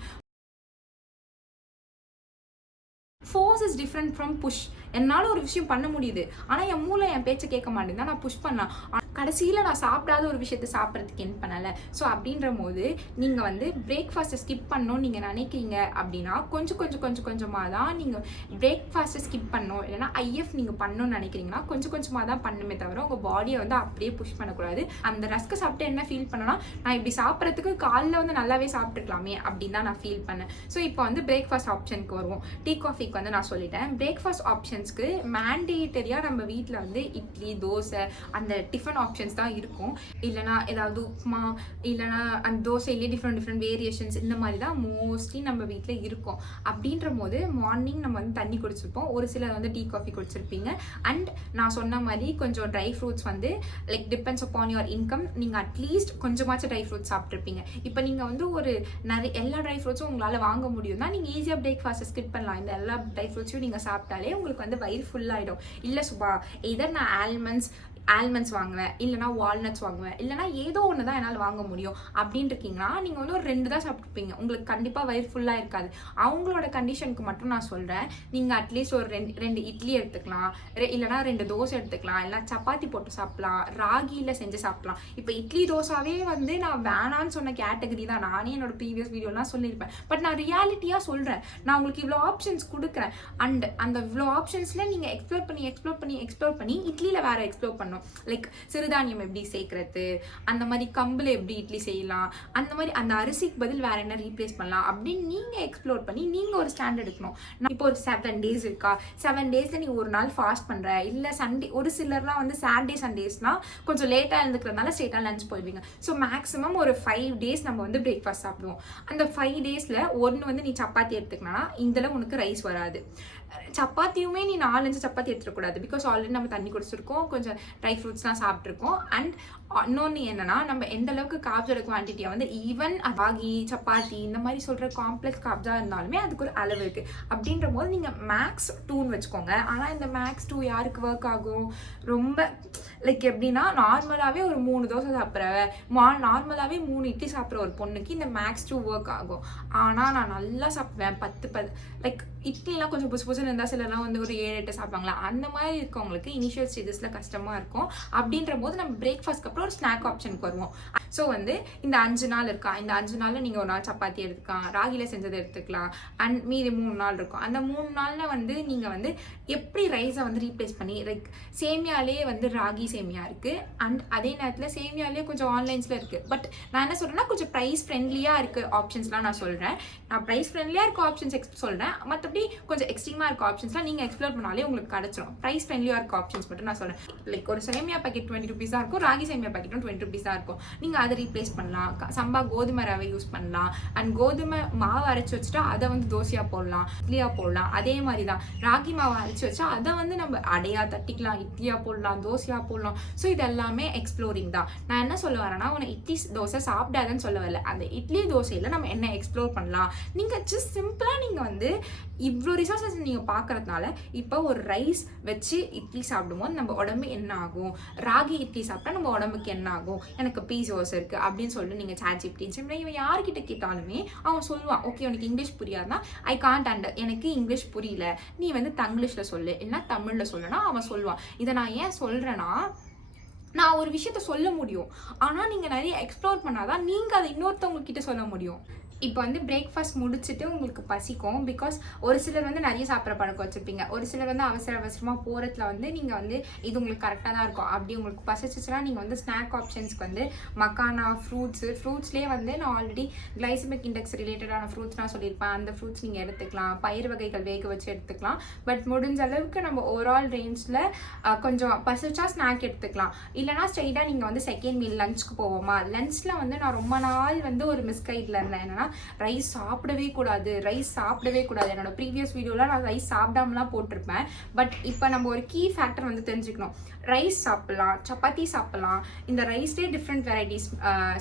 Force is different from push. என்னால் ஒரு விஷயம் பண்ண முடியுது, ஆனால் என் மூளை என் பேச்சை கேட்க மாட்டேங்குது, நான் புஷ் பண்ணேன். கடைசியில் நான் சாப்பிடாத ஒரு விஷயத்தை சாப்பிட்றதுக்கு என்ன பண்ணலை. ஸோ அப்படின்ற போது நீங்கள் வந்து பிரேக்ஃபாஸ்ட்டை ஸ்கிப் பண்ணணும்னு நீங்கள் நினைக்கிறீங்க அப்படின்னா கொஞ்சமாக தான் நீங்கள் பிரேக்ஃபாஸ்ட்டை ஸ்கிப் பண்ணணும். இல்லைனா ஐஎஃப் நீங்கள் பண்ணணும்னு நினைக்கிறீங்கன்னா கொஞ்சமாக தான் பண்ணுமே தவிர உங்கள் பாடியை வந்து அப்படியே புஷ் பண்ணக்கூடாது. அந்த ரஸ்க்கை சாப்பிட்டு என்ன ஃபீல் பண்ணனா, நான் இப்படி சாப்பிட்றதுக்கு காலைல வந்து நல்லாவே சாப்பிட்டுருக்கலாமே அப்படின்னு தான் நான் ஃபீல் பண்ணேன். ஸோ இப்போ வந்து பிரேக்ஃபாஸ்ட் ஆப்ஷனுக்கு வருவோம். டீ காஃபிக்கு வந்து நான் சொல்லிட்டேன். பிரேக்ஃபாஸ்ட் ஆப்ஷன்ஸ்க்கு மேண்டேட்டரியாக நம்ம வீட்டில் வந்து இட்லி, தோசை, அந்த டிஃபன் ஆப்ஷன்ஸ் தான் இருக்கும். இல்லைனா ஏதாவது உப்புமா, இல்லைனா அந்த தோசையிலேயே டிஃப்ரெண்ட் வேரியேஷன்ஸ் இந்த மாதிரி தான் மோஸ்ட்லி நம்ம வீட்டில் இருக்கும். அப்படின்ற போது மார்னிங் நம்ம வந்து தண்ணி குடிச்சிருப்போம், ஒரு சிலர் வந்து டீ காஃபி குடிச்சிருப்பீங்க. அண்ட் நான் சொன்ன மாதிரி கொஞ்சம் ட்ரை ஃப்ரூட்ஸ் வந்து like depends upon your income, நீங்கள் அட்லீஸ்ட் கொஞ்சமாச்சும் ட்ரை ஃப்ரூட்ஸ் சாப்பிட்ருப்பீங்க. இப்போ நீங்கள் வந்து ஒரு எல்லா ட்ரை ஃப்ரூட்ஸும் உங்களால் வாங்க முடியும்னா நீங்கள் ஈஸியாக பிரேக்ஃபாஸ்ட்டை ஸ்கிப் பண்ணலாம். இந்த எல்லா ட்ரை ஃப்ரூட்ஸையும் நீங்கள் சாப்பிட்டாலே உங்களுக்கு வந்து வயிறு ஃபுல்லாகிடும். இல்லை சுபா, இதர் நான் ஆல்மண்ட்ஸ் வாங்குவேன், இல்லைனா வால்நட்ஸ் வாங்குவேன், இல்லைனா ஏதோ ஒன்று தான் என்னால் வாங்க முடியும் அப்படின்னு இருக்கீங்கன்னா நீங்கள் வந்து ஒரு 2 தான் சாப்பிட்டுப்பீங்க, உங்களுக்கு கண்டிப்பாக வயிறு ஃபுல்லாக இருக்காது. அவங்களோட கண்டிஷனுக்கு மட்டும் நான் சொல்கிறேன், நீங்கள் அட்லீஸ்ட் ஒரு 2 இட்லி எடுத்துக்கலாம், இல்லைனா 2 தோசை எடுத்துக்கலாம், இல்லை சப்பாத்தி போட்டு சாப்பிட்லாம், ராகியில் செஞ்சு சாப்பிட்லாம். இப்போ இட்லி தோசாவே வந்து நான் வேணான்னு சொன்ன கேட்டகரி தான், நானே என்னோட ப்ரீவியஸ் வீடியோலாம் சொல்லியிருப்பேன். பட் நான் ரியாலிட்டியாக சொல்கிறேன், நான் உங்களுக்கு இவ்வளோ ஆப்ஷன்ஸ் கொடுக்குறேன். அண்ட் அந்த இவ்வளோ ஆப்ஷன்ஸில் நீங்கள் எக்ஸ்ப்ளோர் பண்ணி இட்லியில் வேறு எக்ஸ்ப்ளோர் பண்ணணும். லைக் சிறுதானியம் எப்படி சேர்க்கறது, அந்த மாதிரி கம்பில் எப்படி இட்லி செய்யலாம், அந்த மாதிரி அந்த அரிசிக்கு பதில் வேற என்ன ரீப்ளேஸ் பண்ணலாம் அப்படின்னு நீங்கள் எக்ஸ்ப்ளோர் பண்ணி நீங்கள் ஒரு ஸ்டாண்ட் எடுக்கணும். இப்போ ஒரு 7 days இருக்கா, 7 daysல நீ ஒரு நாள் ஃபாஸ்ட் பண்ணுற, இல்லை சண்டே, ஒரு சிலர்லாம் வந்து சாட்டர்டே சண்டேஸ்லாம் கொஞ்சம் லேட்டாக இருந்துக்கிறதுனால ஸ்ட்ரெயிட்டாக லஞ்ச் போயிடுவீங்க. ஸோ மேக்ஸிமம் ஒரு 5 days நம்ம வந்து பிரேக்ஃபாஸ்ட் சாப்பிடுவோம். அந்த 5 daysல ஒன்று வந்து நீ சப்பாத்தி எடுத்துக்கினா இந்தளவு உனக்கு ரைஸ் வராது. சப்பாத்தியுமே நீ 4-5 சப்பாத்தி எடுத்துக்கூடாது, பிகாஸ் ஆல்ரெடி நம்ம தண்ணி குடிச்சிருக்கோம், கொஞ்சம் ட்ரை ஃப்ரூட்ஸ்லாம் சாப்பிட்ருக்கோம். அண்ட் இன்னொன்று என்னன்னா, நம்ம எந்த அளவுக்கு கார்ப்ஸோட குவான்டிட்டியை வந்து ஈவன் ராகி, சப்பாத்தி இந்த மாதிரி சொல்கிற காம்ப்ளெக்ஸ் கார்ப்ஸாக இருந்தாலுமே அதுக்கு ஒரு அளவு இருக்குது. அப்படின்ற போது நீங்கள் மேக்ஸ் 2ன்னு வச்சுக்கோங்க. ஆனால் இந்த மேக்ஸ் 2 யாருக்கு ஒர்க் ஆகும், ரொம்ப லைக் எப்படின்னா நார்மலாகவே ஒரு 3 தோசை சாப்பிட்ற, நார்மலாகவே 3 இட்லி சாப்பிட்ற ஒரு பொண்ணுக்கு இந்த மேக்ஸ் 2 ஒர்க் ஆகும். ஆனால் நான் நல்லா சாப்பிடுவேன், 10 லைக் இட்லிலாம் கொஞ்சம் புதுசுன்னு இருந்தால் சிலர்லாம் வந்து ஒரு 7-8 சாப்பிடுவாங்களா, அந்த மாதிரி இருக்கவங்களுக்கு இனிஷியல் ஸ்டேஜஸில் கஷ்டமாக இருக்கும். அப்படின்ற போது நம்ம பிரேக்ஃபாஸ்ட்க்கு அப்புறம் ஒரு ஸ்நாக் ஆப்ஷனுக்கு வருவோம். ஸோ வந்து இந்த 5 நாள் இருக்கா, இந்த 5 நாளில் நீங்கள் ஒரு நாள் சப்பாத்தி எடுத்துக்கலாம், ராகியில் செஞ்சதை எடுத்துக்கலாம், அண்ட் மீதி 3 நாள் இருக்கும். அந்த 3 நாளில் வந்து நீங்கள் வந்து எப்படி ரைஸை வந்து ரீப்ளேஸ் பண்ணி, லைக் சேமியாலே வந்து ராகி சேமியா இருக்குது, அண்ட் அதே நேரத்தில் சேமியாலே கொஞ்சம் ஆன்லைன்ஸில் இருக்குது. பட் நான் என்ன சொல்கிறேன்னா, கொஞ்சம் ப்ரைஸ் ஃப்ரெண்ட்லியாக இருக்குது ஆப்ஷன்ஸ்லாம் நான் சொல்கிறேன். நான் ப்ரைஸ் ஃப்ரெண்ட்லியாக இருக்க ஆப்ஷன்ஸ் சொல்கிறேன், மற்றபடி கொஞ்சம் எக்ஸ்ட்ரீமாக இருக்க ஆப்ஷன்ஸ்லாம் நீங்கள் எக்ஸ்ப்ளோர் பண்ணாலே உங்களுக்கு கிடச்சிரும். ப்ரைஸ் ஃப்ரெண்ட்லியாக இருக்க ஆப்ஷன்ஸ் மட்டும் நான் சொல்கிறேன். லைக் ஒரு சேமியா பேக்கெட் 20 rupees தான் இருக்கும், ராகி சேமியா பேக்கெட்டும் 20 rupees தான் இருக்கும். நீங்கள் அதை ரீப்ளேஸ் பண்ணலாம், சம்பா கோதுமை ரவை யூஸ் பண்ணலாம், அண்ட் கோதுமை மாவு அரைச்சி வச்சுட்டா அதை வந்து தோசையாக போடலாம், இட்லியாக போடலாம். அதே மாதிரி தான் ராகி மாவு அரைச்சி வச்சா அதை வந்து நம்ம அடையாக தட்டிக்கலாம், இட்லியாக போடலாம், தோசையாக போடலாம். ஸோ இது எல்லாமே எக்ஸ்ப்ளோரிங் தான். நான் என்ன சொல்ல வரேன்னா, உன்னை இட்லி தோசை சாப்பிடாதுன்னு சொல்ல வரல, அந்த இட்லி தோசையில் நம்ம என்ன எக்ஸ்ப்ளோர் பண்ணலாம். நீங்கள் ஜஸ்ட் சிம்பிளாக நீங்கள் வந்து இவ்வளோ ரிசோர்ஸஸ் நீங்கள் பார்க்கறதுனால இப்போ ஒரு ரைஸ் வச்சு இட்லி சாப்பிடும்போது நம்ம உடம்பு என்ன ஆகும், ராகி இட்லி சாப்பிட்டா நம்ம உடம்புக்கு என்ன ஆகும், எனக்கு PCOS தோசை இருக்குது அப்படின்னு சொல்லிட்டு நீங்கள் ChatGPT ஜெமினி இவன் யார்கிட்ட கேட்டாலுமே அவன் சொல்லுவான், ஓகே உனக்கு இங்கிலீஷ் புரியாதுன்னா ஐ காண்ட் எனக்கு இங்கிலீஷ் புரியல, நீ வந்து தங்கிலீஷில் சொல்லு இல்லைன்னா தமிழில் சொல்லுனா அவன் சொல்லுவான். இதை நான் ஏன் சொல்கிறேன்னா, நான் ஒரு விஷயத்த சொல்ல முடியும், ஆனால் நீங்கள் நிறைய எக்ஸ்ப்ளோர் பண்ணாதான் நீங்கள் அதை இன்னொருத்தவங்க கிட்ட சொல்ல முடியும். இப்போ வந்து பிரேக்ஃபாஸ்ட் முடிச்சுட்டு உங்களுக்கு பசிக்கும். பிகாஸ் ஒரு சிலர் வந்து நிறைய சாப்பிட்ற பழக்கம் வச்சுருப்பீங்க, ஒரு சிலர் வந்து அவசரமாக போகிறதுல வந்து நீங்கள் வந்து இது உங்களுக்கு கரெக்டாக தான் இருக்கும். அப்படி உங்களுக்கு பசிச்சுன்னா நீங்கள் வந்து ஸ்நாக் ஆப்ஷன்ஸ்க்கு வந்து மக்கானா, ஃப்ரூட்ஸ்லேயே வந்து நான் ஆல்ரெடி கிளைசமிக் இண்டெக்ஸ் ரிலேட்டடான ஃப்ரூட்ஸ் நான் சொல்லியிருப்பேன். அந்த ஃப்ரூட்ஸ் நீங்கள் எடுத்துக்கலாம், பயிர் வகைகள் வேக வச்சு எடுத்துக்கலாம். பட் முடிஞ்ச அளவுக்கு நம்ம ஓவரால் ரேஞ்சில் கொஞ்சம் பசிச்சா ஸ்நாக் எடுத்துக்கலாம். இல்லைனா ஸ்ட்ரெயிட்டாக நீங்கள் வந்து செகண்ட் மீல் லஞ்சுக்கு போவோமா, லஞ்சில் வந்து நான் ரொம்ப நாள் வந்து ஒரு மிஸ்கைடில் இருந்தேன். என்னன்னா ரைஸ் சாப்பிடவே கூடாது. என்னோட ப்ரீவியஸ் வீடியோவில் நான் ரைஸ் சாப்பிடாமலாம் போட்டிருப்பேன். பட் இப்போ நம்ம ஒரு கீ ஃபேக்டர் வந்து தெரிஞ்சுக்கணும். ரைஸ் சாப்பிடலாம், சப்பாத்தி சாப்பிடலாம். இந்த ரைஸ்லேயே டிஃப்ரெண்ட் வெரைட்டிஸ்,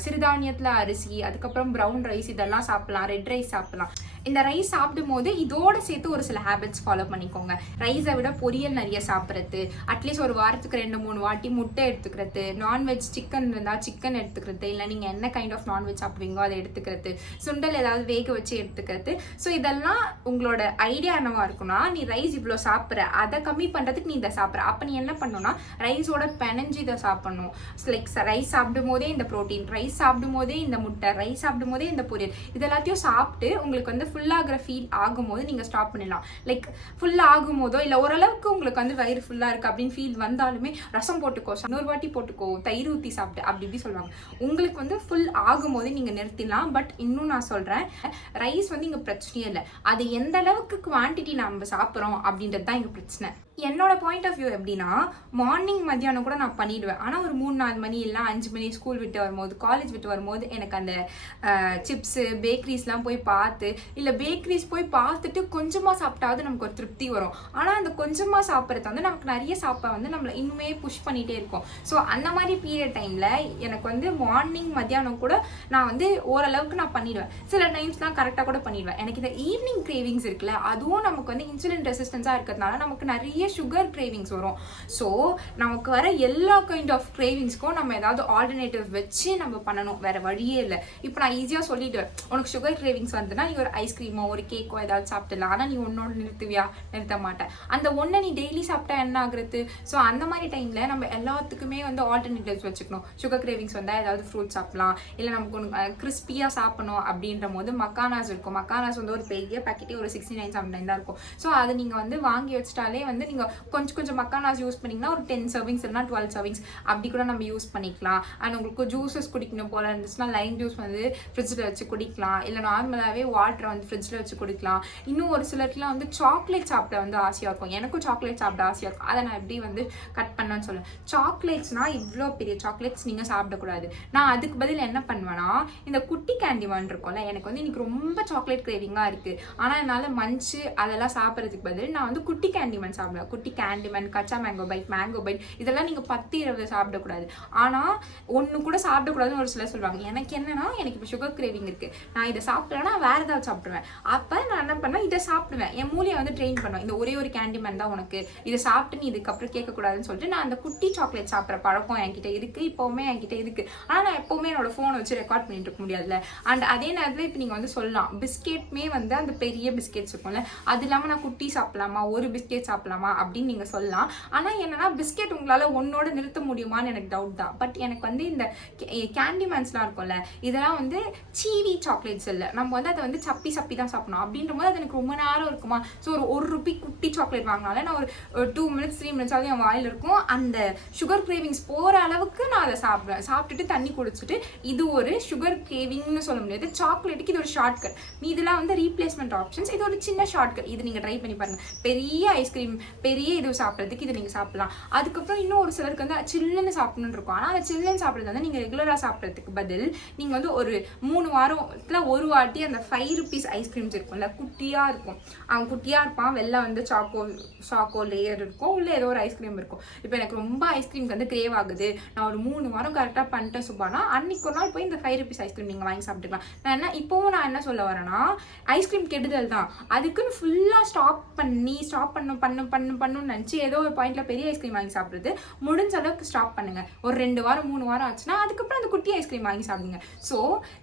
சிறுதானியத்தில் அரிசி, அதுக்கப்புறம் ப்ரௌன் ரைஸ் இதெல்லாம் சாப்பிடலாம், ரெட் ரைஸ் சாப்பிடலாம். இந்த ரைஸ் சாப்பிடும் போது இதோட சேர்த்து ஒரு சில ஹேபிட்ஸ் ஃபாலோ பண்ணிக்கோங்க. ரைஸை விட பொரியல் நிறைய சாப்பிட்றது, அட்லீஸ்ட் ஒரு வாரத்துக்கு 2-3 வாட்டி முட்டை எடுத்துக்கிறது, நான்வெஜ் சிக்கன் இருந்தால் சிக்கன் எடுத்துக்கிறது, இல்லை நீங்கள் என்ன கைண்ட் ஆஃப் நான்வெஜ் சாப்பிடுவீங்களோ அதை எடுத்துக்கிறது, சுண்டல் ஏதாவது வேக வச்சு எடுத்துக்கிறது. ஸோ இதெல்லாம் உங்களோட ஐடியா என்னவா இருக்குன்னா, நீ ரைஸ் இவ்வளோ சாப்பிட்ற, அதை கம்மி பண்ணுறதுக்கு நீ இதை சாப்பிட்ற. அப்போ நீ என்ன பண்ணணும்னா ரைஸோட பெனஞ்சு இதை சாப்பிடணும். லைக் ரைஸ் சாப்பிடும் போதே இந்த ப்ரோட்டீன், ரைஸ் சாப்பிடும் போதே இந்த முட்டை, ரைஸ் சாப்பிடும் போதே இந்த பொரியல், இதெல்லாத்தையும் சாப்பிட்டு உங்களுக்கு வந்து ஃபுல்லாகிற ஃபீல் ஆகும்போது நீங்கள் ஸ்டாப் பண்ணிடலாம். லைக் ஃபுல்லாக ஆகும் போதோ இல்லை ஓரளவுக்கு உங்களுக்கு வந்து வயிறு ஃபுல்லாக இருக்குது அப்படின்னு ஃபீல் வந்தாலுமே ரசம் போட்டுக்கோ, 100 வாட்டி போட்டுக்கோ, தயிர் ஊற்றி சாப்பிட்டு அப்படி இப்படி சொல்லுவாங்க. உங்களுக்கு வந்து ஃபுல் ஆகும்போது நீங்கள் நிறுத்திடலாம். பட் இன்னும் நான் சொல்கிறேன், ரைஸ் வந்து இங்கே பிரச்சனையே இல்லை, அது எந்த அளவுக்கு குவான்டிட்டி நம்ம சாப்பிட்றோம் அப்படின்றது தான் இங்கே பிரச்சனை. என்னோட பாயிண்ட் ஆஃப் வியூ எப்படின்னா, மார்னிங் மத்தியானம் கூட நான் பண்ணிடுவேன். ஆனால் ஒரு 3-4 மணி இல்லை 5 மணி ஸ்கூல் விட்டு வரும்போது, காலேஜ் விட்டு வரும்போது எனக்கு அந்த சிப்ஸு பேக்கரிஸ்லாம் போய் பார்த்து, இல்லை பேக்கரிஸ் போய் பார்த்துட்டு கொஞ்சமாக சாப்பிட்டாவது நமக்கு ஒரு திருப்தி வரும். ஆனால் அந்த கொஞ்சமாக சாப்பிட்றது வந்து நமக்கு நிறைய சாப்பிட வந்து நம்மளை இன்னுமே புஷ் பண்ணிகிட்டே இருக்கும். ஸோ அந்த மாதிரி பீரியட் டைமில் எனக்கு வந்து மார்னிங் மத்தியானம் கூட நான் வந்து ஓரளவுக்கு நான் பண்ணிடுவேன். சில டைம்ஸ்லாம் கரெக்டாக கூட பண்ணிடுவேன். எனக்கு இந்த ஈவினிங் கிரேவிங்ஸ் இருக்குல்ல, அதுவும் நமக்கு வந்து இன்சுலின் ரெசிஸ்டன்ஸாக இருக்கிறதுனால நமக்கு நிறைய சுகர் கிரேவிங்ஸ் வரும். ஸோ நமக்கு வர எல்லா கைண்ட் ஆஃப் கிரேவிங்ஸ்க்கும் நம்ம ஏதாவது ஆல்டர்னேட்டிவ் வச்சு நம்ம பண்ணணும், வேற வழியே இல்லை. இப்போ நான் ஈஸியாக சொல்லிடுவேன், உனக்கு சுகர் கிரேவிங்ஸ் வந்துன்னா நீ ஒரு ஐஸ்கிரீமோ ஒரு கேக்கோ ஏதாவது சாப்பிடலாம். ஆனால் நீ ஒன்னோடு நிறுத்துவியா? நிறுத்த மாட்டேன். அந்த ஒன்றை நீ டெய்லி சாப்பிட்டா என்ன ஆகுறது? ஸோ அந்த மாதிரி டைமில் நம்ம எல்லாத்துக்குமே வந்து ஆல்டர்னேட்டிவ்ஸ் வச்சுக்கணும். சுகர் கிரேவிங்ஸ் வந்தால் ஏதாவது ஃப்ரூட் சாப்பிடலாம், இல்லை நமக்கு ஒன்று கிறிஸ்பியாக சாப்பிடணும் அப்படின்ற போது மக்கானாஸ் இருக்கும். மக்கானாஸ் வந்து ஒரு பெரிய பேக்கெட்டே ஒரு 69-79 தான் இருக்கும். ஸோ அதை நீங்கள் வந்து வாங்கி வச்சுட்டாலே வந்து நீங்கள் கொஞ்சம் மக்கானாஸ் யூஸ் பண்ணிங்கன்னா ஒரு 10 சர்விங்ஸ் இல்லைனா 12 சர்விங்ஸ் அப்படி கூட நம்ம யூஸ் பண்ணிக்கலாம். அண்ட் உங்களுக்கு ஜூஸஸ் குடிக்கணும் போல இருந்துச்சுன்னா லைம் ஜூஸ் வந்து ஃப்ரிட்ஜில் வச்சு குடிக்கலாம், இல்லை நார்மலாகவே வாட்டரை வந்து ஃப்ரிட்ஜில் வச்சு குடிக்கலாம். இன்னும் ஒரு சிலருக்குலாம் வந்து சாக்லேட் சாப்பிட வந்து ஆசையாக இருக்கும். எனக்கும் சாக்லேட் சாப்பிட ஆசையாக இருக்கும். அதை நான் எப்படி வந்து கட் பண்ணேன்னு சொல்லுவேன். சாக்லேட்ஸ்னால் இவ்வளோ பெரிய சாக்லேட்ஸ் நீங்கள் சாப்பிடக்கூடாது. நான் அதுக்கு பதில் என்ன பண்ணுவேன்னா, இந்த குட்டி கேண்டிமான் இருக்கும்ல, எனக்கு வந்து இன்னைக்கு ரொம்ப சாக்லேட் கிரேவிங்காக இருக்குது, ஆனால் என்னால் மஞ்சு அதெல்லாம் சாப்பிட்றதுக்கு பதில் நான் வந்து குட்டி கேண்டிமான் சாப்பிடுவேன். குட்டி கேண்டிமேன், கச்சா மேங்கோ பைட் இதெல்லாம் நீங்கள் 10-20 சாப்பிடக்கூடாது. ஆனால் ஒன்று கூட சாப்பிடக்கூடாதுன்னு ஒரு சிலர் சொல்லுவாங்க. எனக்கு என்னன்னா, எனக்கு இப்போ சுகர் கிரேவிங் இருக்குது, நான் இதை சாப்பிட்றேன்னா வேறு ஏதாவது சாப்பிடுவேன். அப்போ நான் என்ன பண்ணேன், இதை சாப்பிடுவேன். என் மூளையை வந்து ட்ரெயின் பண்ணுவேன், இந்த ஒரே ஒரு கேண்டிமேன் தான் உனக்கு, இதை சாப்பிட்டு நீ இதுக்கப்புறம் கேட்கக்கூடாதுன்னு சொல்லிட்டு நான் அந்த குட்டி சாக்லேட் சாப்பிட்ற பழக்கம் என்கிட்ட இருக்குது, இப்போவுமே என்கிட்ட இருக்குது. ஆனால் நான் எப்போவுமே என்னோட ஃபோனை வச்சு ரெக்கார்ட் பண்ணிட்டு இருக்க முடியாதுல்ல. அண்ட் அதே நேரத்தில் இப்போ நீங்கள் வந்து சொல்லலாம், பிஸ்கெட்டுமே வந்து அந்த பெரிய பிஸ்கெட்ஸ் இருக்கும்ல, அது இல்லாமல் நான் குட்டி சாப்பிடலாமா, ஒரு பிஸ்கெட் சாப்பிடலாமா அப்படின்னு நீங்கள் சொல்லலாம். ஆனால் என்னன்னா, பிஸ்கெட் உங்களால் ஒன்னோட நிறுத்த முடியுமான்னு எனக்கு டவுட் தான். பட் எனக்கு வந்து இந்த கேண்டிமேன்ஸ்லாம் இருக்கும்ல, இதெல்லாம் வந்து சீவி சாக்லேட்ஸ் இல்லை, நம்ம வந்து அதை வந்து சப்பி தான் சாப்பிடணும். அப்படின்ற போது அது எனக்கு ரொம்ப நேரம் இருக்குமா. ஸோ ஒரு ரூபி குட்டி சாக்லேட் வாங்கினால நான் ஒரு 2 minutes 3 minutes என் வாயில் இருக்கும். அந்த சுகர் கிரேவிங்ஸ் போகிற அளவுக்கு நான் அதை சாப்பிடுவேன். சாப்பிட்டுட்டு தண்ணி குடிச்சிட்டு, இது ஒரு சுகர் கிரேவிங்னு சொல்ல முடியாது. சாக்லேட்டுக்கு இது ஒரு ஷார்ட்கட். இதெல்லாம் வந்து ரீப்ளேஸ்மெண்ட் ஆப்ஷன்ஸ். இது ஒரு சின்ன ஷார்ட்கட். இது நீங்கள் ட்ரை பண்ணி பாருங்கள். பெரிய ஐஸ்கிரீம், பெரிய இது சாப்பிட்றதுக்கு இதை நீங்கள் சாப்பிடலாம். அதுக்கப்புறம் இன்னும் ஒரு சிலருக்கு வந்து சில்லுன்னு சாப்பிடணுன்னு இருக்கும். ஆனால் அந்த சில்லுன்னு சாப்பிட்றது வந்து நீங்கள் ரெகுலராக சாப்பிட்றதுக்கு பதில் நீங்கள் வந்து ஒரு 3 வாரத்தில் ஒரு வாட்டி அந்த 5 rupees ஐஸ்கிரீம்ஸ் இருக்கும்ல, குட்டியாக இருக்கும். அவன் குட்டியாக இருப்பான், வெளில வந்து சாக்கோ லேயர் இருக்கும், உள்ள ஏதோ ஒரு ஐஸ்கிரீம் இருக்கும். இப்போ எனக்கு ரொம்ப ஐஸ்கிரீம்க்கு வந்து கிரேவ் ஆகுது, நான் ஒரு 3 வாரம் கரெக்டாக பண்ணிட்டேன் சுபானா, அன்னைக்கு ஒரு நாள் போய் இந்த 5 rupees ஐஸ்கிரீம் நீங்கள் வாங்கி சாப்பிட்டுக்கலாம். நான் என்ன சொல்ல வரேன்னா, ஐஸ்கிரீம் கெடுதல் தான். அதுக்குன்னு ஃபுல்லாக ஸ்டாப் பண்ணி பண்ணணும்னு நினைச்சு ஏதோ ஒரு பாயிண்ட்ல பெரிய ஐஸ்கிரீம் வாங்கி சாப்பிடுறது முடிஞ்ச அளவுக்கு ஸ்டாப் பண்ணுங்க. ஒரு 2 வாரம் 3 வாரம் ஆச்சுன்னா அதுக்கப்புறம் அந்த குட்டி ஐஸ்கிரீம் வாங்கி சாப்பிடுங்க. ஸோ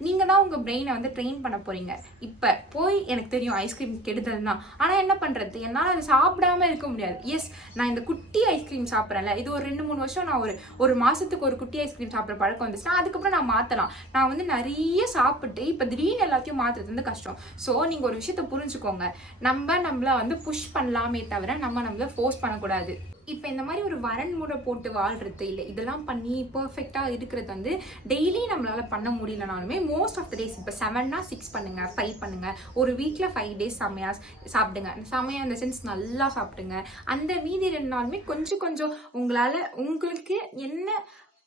நீங்க தான் உங்க பிரெயினை வந்து ட்ரெயின் பண்ண போறீங்க. இப்ப போய் எனக்கு தெரியும் ஐஸ்கிரீம் கெடுதல் தான், ஆனா என்ன பண்றது, என்னால அதை சாப்பிடாம இருக்க முடியாது. எஸ், நான் இந்த குட்டி ஐஸ்கிரீம் சாப்பிட்றேன்ல, இது ஒரு 2-3 வருஷம் நான் ஒரு மாசத்துக்கு ஒரு குட்டி ஐஸ்கிரீம் சாப்பிட்ற பழக்கம் வந்துச்சுன்னா அதுக்கப்புறம் நான் மாத்தலாம். நான் வந்து நிறைய சாப்பிட்டு இப்ப திடீர்னு எல்லாத்தையும் மாத்துறது வந்து கஷ்டம். ஸோ நீங்க ஒரு விஷயத்த புரிஞ்சுக்கோங்க, நம்மள வந்து புஷ் பண்ணலாமே தவிர நம்மள ஃபோர்ஸ் பண்ணக்கூடாது. இப்போ இந்த மாதிரி ஒரு வரன்முறை போட்டு வாழ்றது இல்லை, இதெல்லாம் பண்ணி பர்ஃபெக்டாக இருக்கிறது வந்து டெய்லி நம்மளால பண்ண முடியலனாலுமே மோஸ்ட் ஆஃப் த டேஸ் இப்போ 7னா 6 பண்ணுங்க, 5 பண்ணுங்க. ஒரு வீக்கில் 5 டேஸ் செம்மையாக சாப்பிடுங்க. செம்மையாக இந்த சென்ஸ் நல்லா சாப்பிடுங்க. அந்த மீதி 2 நாளுமே கொஞ்சம் கொஞ்சம் உங்களுக்கு என்ன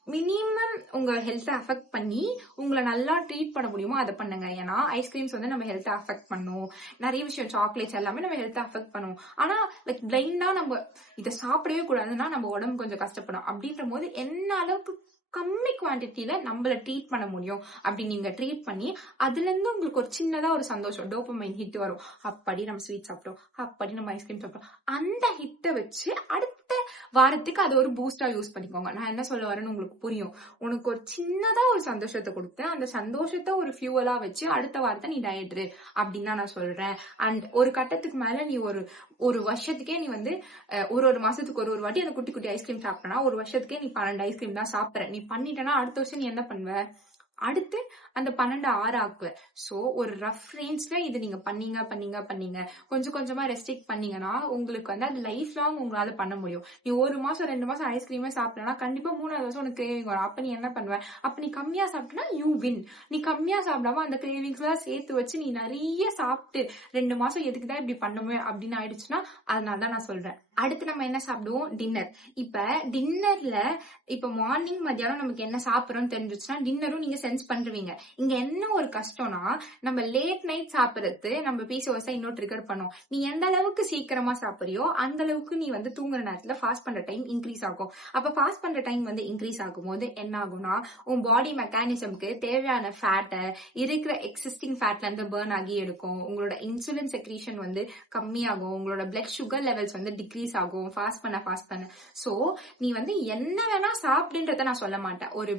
மினிமம் உங்க ஹெல்த்தை அஃபெக்ட் பண்ணி உங்களை நல்லா ட்ரீட் பண்ண முடியுமோ அதை பண்ணுங்க. ஏன்னா ஐஸ்கிரீம்ஸ் வந்து நம்ம ஹெல்த்தை அஃபெக்ட் பண்ணும், நிறைய விஷயம் சாக்லேட்ஸ் எல்லாமே நம்ம ஹெல்த்தை அஃபெக்ட் பண்ணும். ஆனா லைக் பிளைண்டா நம்ம இதை சாப்பிடவே கூடாதுன்னா நம்ம உடம்பு கொஞ்சம் கஷ்டப்படும். அப்படின்ற போது என்ன அளவுக்கு கம்மி குவான்டிட்டியில நம்மள ட்ரீட் பண்ண முடியும் அப்படி நீங்க ட்ரீட் பண்ணி அதுல இருந்து உங்களுக்கு ஒரு சின்னதா ஒரு சந்தோஷம், டோபமைன் ஹிட் வரும். அப்படி நம்ம ஸ்வீட் சாப்பிட்டோம், அப்படி நம்ம ஐஸ்கிரீம் சாப்பிட்டோம், அந்த ஹிட்டை வச்சு அடுத்த வாரத்துக்கு அது ஒரு பூஸ்டா யூஸ் பண்ணிக்கோங்க. நான் என்ன சொல்ல வரேன்னு உங்களுக்கு புரியும். உனக்கு ஒரு சின்னதா ஒரு சந்தோஷத்தை கொடுத்து அந்த சந்தோஷத்தை ஒரு ஃபியூவலா வச்சு அடுத்த வாரத்தை நீ டயட்ரு அப்படின்னு தான் நான் சொல்றேன். அண்ட் ஒரு கட்டத்துக்கு மேல நீ ஒரு வருஷத்துக்கே நீ வந்து ஒரு மாசத்துக்கு ஒரு வாட்டி அந்த குட்டி குட்டி ஐஸ்கிரீம் சாப்பிட்டனா ஒரு வருஷத்துக்கே நீ 12 ஐஸ்கிரீம் தான் சாப்பிட்ற. நீ பண்ணிட்டனா அடுத்த வருஷம் நீ என்ன பண்ணுவ, அடுத்து அந்த 12 6 ஆக்குவ. சோ ஒரு ரஃப் ரேஞ்ச்ல இது நீங்க பண்ணீங்க கொஞ்சம் கொஞ்சமா ரெஸ்ட்ரிக்ட் பண்ணீங்கன்னா உங்களுக்கு வந்து அது லைஃப் லாங் உங்களால பண்ண முடியும். நீ 1 மாசம் 2 மாசம் ஐஸ்கிரீமே சாப்பிட்டனா கண்டிப்பா 3வது வருஷம் உனக்கு கிரேவிங் வரும். அப்ப நீ என்ன பண்ணுவ, அப்ப நீ கம்மியா சாப்பிட்டனா யூ வின். நீ கம்மியா சாப்பிடாம அந்த கிரேவிங்ஸ் எல்லாம் சேர்த்து வச்சு நீ நிறைய சாப்பிட்டு 2 மாசம் எதுக்குதான் இப்படி பண்ணுமே அப்படின்னு ஆயிடுச்சுன்னா அதனாலதான் நான் சொல்றேன். அடுத்து நம்ம என்ன சாப்பிடுவோம், டின்னர். இப்ப டின்னர்ல இப்ப மார்னிங் மத்தியானம் நமக்கு என்ன சாப்பிடுறோம்னு தெரிஞ்சிச்சுன்னா டின்னரும் நீங்க சென்ஸ் பண்றீங்க. இங்க என்ன ஒரு கஷ்டம்னா நம்ம லேட் நைட் சாப்பிடுறது நம்ம பிசிஓஎஸ் இன்னும் ட்ரிகர் பண்ணும். நீ எந்த அளவுக்கு சீக்கிரமா சாப்பிடுறியோ அந்த அளவுக்கு நீ வந்து தூங்குற நேரத்துல ஃபாஸ்ட் பண்ற டைம் இன்க்ரீஸ் ஆகும். அப்ப ஃபாஸ்ட் பண்ற டைம் வந்து இன்க்ரீஸ் ஆகும் போது என்ன ஆகும்னா உன் பாடி மெக்கானிசம்க்கு தேவையான ஃபேட்டை இருக்கிற எக்ஸிஸ்டிங் ஃபேட்ல இருந்து பர்ன் ஆகி எடுக்கும். உங்களோட இன்சுலின் செக்ரீஷன் வந்து கம்மியாகும். உங்களோட பிளட் சுகர் லெவல்ஸ் வந்து டிக்ரீஸ் ஆகும் ஃபாஸ்ட் பண்ண. சோ நீ வந்து என்ன வேணா சாப்பிடுன்றத நான் சொல்ல மாட்டேன். ஒரு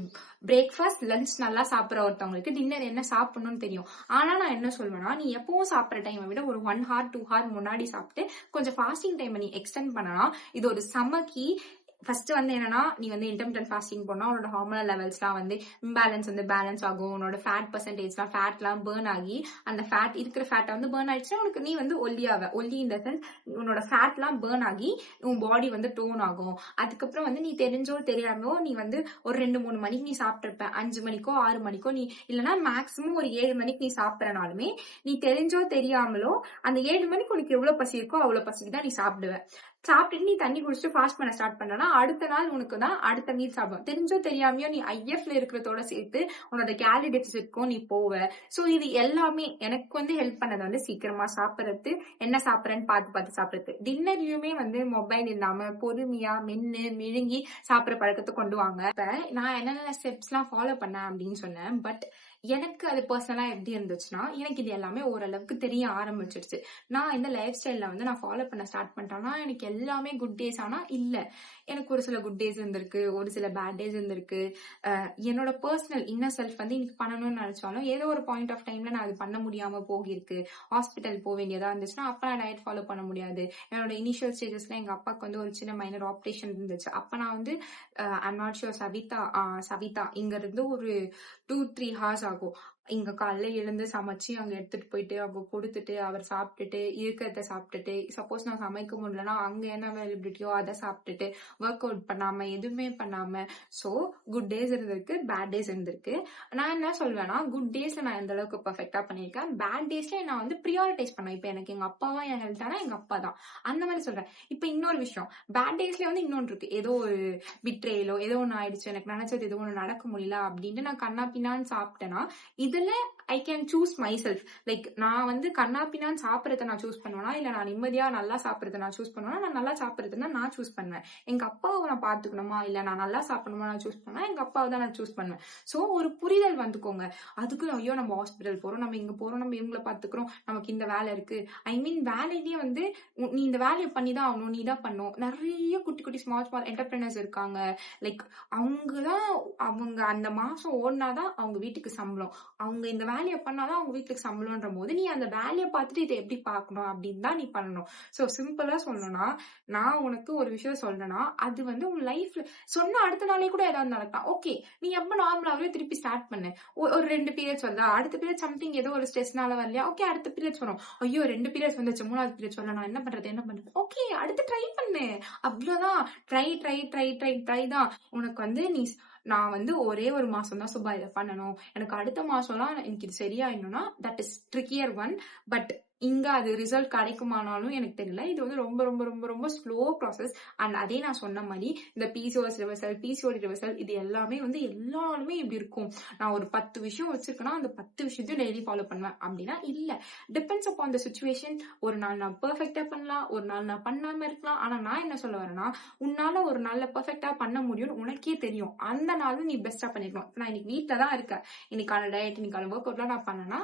பிரேக்ஃபாஸ்ட் லஞ்ச் நல்லா சாப்பிடுற ஒருத்தவங்களுக்கு டின்னர் என்ன சாப்பிடணும்னு தெரியும். ஆனா நான் என்ன சொல்வேன்னா நீ எப்பவும் சாப்பிட்ற டைமை விட ஒரு 1 hour 2 hour முன்னாடி சாப்பிட்டு கொஞ்சம் ஃபாஸ்டிங் டைமை நீ எக்ஸ்டெண்ட் பண்ணனா இது ஒரு சமக்கி. ஃபர்ஸ்ட் வந்து என்னன்னா நீ வந்து இன்டர்மிட்டன்ட் ஃபாஸ்டிங் போனா உன்னோட ஹார்மோனல் லெவல்ஸ்லாம் வந்து இம்பேலன்ஸ் வந்து பேலன்ஸ் ஆகும். உன்னோட ஃபேட் பர்சன்டேஜ்லாம் ஃபேட்லாம் பர்ன் ஆகி அந்த ஃபேட் இருக்கிற ஃபேட்டை வந்து பர்ன் ஆயிடுச்சுன்னா உனக்கு நீ வந்து ஒல்லி இந்த சென்ஸ் உன்னோட ஃபேட்லாம் பர்ன் ஆகி உன் பாடி வந்து டோன் ஆகும். அதுக்கப்புறம் வந்து நீ தெரிஞ்சோ தெரியாமோ நீ வந்து ஒரு 2-3 மணிக்கு நீ சாப்பிட்டுருப்ப, 5 மணிக்கோ 6 மணிக்கோ நீ இல்லைன்னா மேக்ஸிமம் ஒரு 7 மணிக்கு நீ சாப்பிட்றனாலுமே நீ தெரிஞ்சோ தெரியாமலோ அந்த 7 மணிக்கு உனக்கு எவ்வளவு பசி இருக்கோ அவ்வளவு பசிக்கு தான் நீ சாப்பிடுவ. சாப்பிட்டுட்டு நீ தண்ணி குடிச்சிட்டு ஃபாஸ்ட் பண்ண ஸ்டார்ட் பண்ணனா அடுத்த நாள் உனக்கு தான் அடுத்த மீல் சாப்பிடும். தெரிஞ்சோ தெரியாமையோ நீ ஐஎஃப்ல இருக்கிறதோட சேர்த்து உன்னோட கேலரி டெபிசிட்க்கும் நீ போவ. சோ இது எல்லாமே எனக்கு வந்து ஹெல்ப் பண்ணது வந்து சீக்கிரமா சாப்பிடுறது, என்ன சாப்பிட்றேன்னு பார்த்து சாப்பிடுறது. டின்னர்லயுமே வந்து மொபைல் இல்லாம பொறுமையா மென்னு மிழுங்கி சாப்பிட்ற பழக்கத்தை கொண்டு வாங்க. இப்ப நான் என்னென்ன ஸ்டெப்ஸ் எல்லாம் ஃபாலோ பண்ணேன் அப்படின்னு சொன்னேன். பட் எனக்கு அது பர்சனலா எப்படி இருந்துச்சுன்னா எனக்கு இது எல்லாமே ஓரளவுக்கு தெரிய ஆரம்பிச்சிருச்சு. நான் இந்த லைஃப் ஸ்டைல்ல வந்து நான் ஃபாலோ பண்ண ஸ்டார்ட் பண்ணிட்டேன்னா எனக்கு எல்லாமே குட் டேஸ். ஆனா இல்ல, எனக்கு ஒரு சில குட் டேஸ் இருந்திருக்கு, ஒரு சில பேட் டேஸ் இருந்திருக்கு. என்னோட பர்சனல் இன்னர் செல்ஃப் வந்து இன்னைக்கு பண்ணணும்னு நினைச்சாலும் ஏதோ ஒரு பாயிண்ட் ஆஃப் டைம்ல நான் அது பண்ண முடியாம போகிருக்கு. ஹாஸ்பிட்டல் போக வேண்டியதா இருந்துச்சுன்னா அப்ப நான் டயட் ஃபாலோ பண்ண முடியாது. என்னோட இனிஷியல் ஸ்டேஜஸ்ல எங்க அப்பாவுக்கு வந்து ஒரு சின்ன மைனர் ஆப்ரேஷன் இருந்துச்சு. அப்ப நான் வந்து ஐம் நாட் ஷுர் சவிதா இங்க இருந்து ஒரு 2-3 hours ஆகும். இங்க காலைல எழுந்து சமைச்சு அங்க எடுத்துட்டு போயிட்டு அவங்க கொடுத்துட்டு அவர் சாப்பிட்டுட்டு இருக்கிறத சாப்பிட்டுட்டு சப்போஸ் நான் சமைக்க முடியலன்னா அங்க என்ன அவைலபிலிட்டியோ அதை சாப்பிட்டுட்டு ஒர்க் அவுட் பண்ணாம எதுவுமே பண்ணாம. சோ குட் டேஸ் இருந்திருக்கு, பேட் டேஸ் இருந்திருக்கு. நான் என்ன சொல்வேன்னா குட் டேஸ்ல நான் எந்த அளவுக்கு பெர்ஃபெக்டா பண்ணிருக்கேன், பேட் டேஸ்ல நான் வந்து ப்ரியாரிட்டைஸ் பண்ணேன். இப்ப எனக்கு எங்க அப்பாவா என் ஹெல்த்தானா எங்க அப்பா தான், அந்த மாதிரி சொல்றேன். இப்ப இன்னொரு விஷயம், பேட் டேஸ்ல வந்து இன்னொன்று இருக்கு. ஏதோ ஒரு பிட்ரேலோ ஏதோ ஒண்ணு ஆயிடுச்சு, எனக்கு நினைச்சது ஏதோ ஒண்ணு நடக்க முடியல அப்படின்ட்டு நான் கண்ணா பின்னான்னு சாப்பிட்டேன்னா இதுல I can choose my self. Like நான் வந்து கண்ணாப்பினான்னு சாப்பிடறத நான் சூஸ் பண்ணுவேனா, இல்ல நான் நிம்மதியா நல்லா சாப்பிடறத நான் சூஸ் பண்ணுவேனா, நான் நல்லா சாப்பிடறதுன்னா நான் சூஸ் பண்ணுவேன். எங்க அப்பாவை நான் பாத்துக்கணுமா, இல்ல நான் நல்லா சாப்பிடணுமா நான் சூஸ் பண்ணுவேன், எங்க அப்பாவை தான் நான் சூஸ் பண்ணுவேன். சோ ஒரு புரிதல் வந்துக்கோங்க. அதுக்கு ஐயோ நம்ம ஹாஸ்பிட்டல் போறோம், நம்ம இங்க போறோம், நம்ம இவங்களை பாத்துக்கிறோம், நமக்கு இந்த வேலை இருக்கு. ஐ மீன் வேலையிலேயே வந்து நீ இந்த வேலையை பண்ணிதான் ஆகணும், நீ தான் பண்ணும். நிறைய குட்டி குட்டி ஸ்மால் ஸ்மால் என்டர்பிரினர்ஸ் இருக்காங்க. லைக் அவங்க அந்த மாசம் ஓடினாதான் அவங்க வீட்டுக்கு சம்பளம், அவங்க இந்த வேலையை பண்ணாதான் அவங்க வீட்டுக்கு சம்பளம்ன்ற போது நீ அந்த வேலையை பார்த்துட்டு இதை எப்படி பார்க்கணும் அப்படின்னு தான் நீ பண்ணணும். சோ சிம்பிளா சொல்லணும்னா, நான் உனக்கு ஒரு விஷயம் சொல்றேன்னா அது வந்து உன் லைஃப்ல சொன்ன அடுத்த நாளே கூட ஏதாவது நடக்கலாம். ஓகே, நீ எப்ப நார்மலாவே திருப்பி ஸ்டார்ட் பண்ணு. ஒரு 2 பீரியட்ஸ் வருதா, அடுத்த பீரியட் சம்திங் ஏதோ ஒரு ஸ்ட்ரெஸ்னால வரலையா, ஓகே அடுத்த பீரியட்ஸ் வரும். ஐயோ 2 பீரியட்ஸ் வந்துச்சு, 3வது பீரியட்ஸ் வரல, நான் என்ன பண்றது, ஓகே அடுத்து ட்ரை பண்ணு. அவ்வளவுதான். Try try try try try தான். உனக்கு வந்து நான் வந்து ஒரே ஒரு மாசம் தான் சுபா இதை பண்ணணும், எனக்கு அடுத்த மாசம்லாம் எனக்கு இது சரியாயிடணும்னா தட் இஸ் ட்ரிக்கியர் ஒன். பட் இங்க அது ரிசல்ட் கிடைக்குமானாலும் எனக்கு தெரியல. இது வந்து ரொம்ப ரொம்ப ரொம்ப ரொம்ப ஸ்லோ ப்ராசஸ். அண்ட் அதே நான் சொன்ன மாதிரி இந்த பிசிஓஎஸ் ரிவர்சல், பிசிஓடி ரிவர்சல், இது எல்லாமே வந்து எல்லாருமே இப்படி இருக்கும். நான் ஒரு 10 விஷயம் வச்சிருக்கேன்னா அந்த 10 விஷயத்தையும் டெய்லி ஃபாலோ பண்ணுவேன் அப்படின்னா இல்ல. Depends upon the situation. ஒரு நாள் நான் பெர்ஃபெக்டா பண்ணலாம், ஒரு நாள் நான் பண்ணாம இருக்கலாம். ஆனா நான் என்ன சொல்ல வரேன்னா, உன்னால ஒரு நாள்ல பெர்ஃபெக்டா பண்ண முடியும்னு உனக்கே தெரியும். அந்த நாள் நீ பெஸ்டா பண்ணிருக்கணும். நான் இன்னைக்கு வீட்டுல தான் இருக்கேன், இன்னைக்கான டயட் இன்னைக்கான ஒர்க் அவுட்லாம் நான் பண்ணேன்னா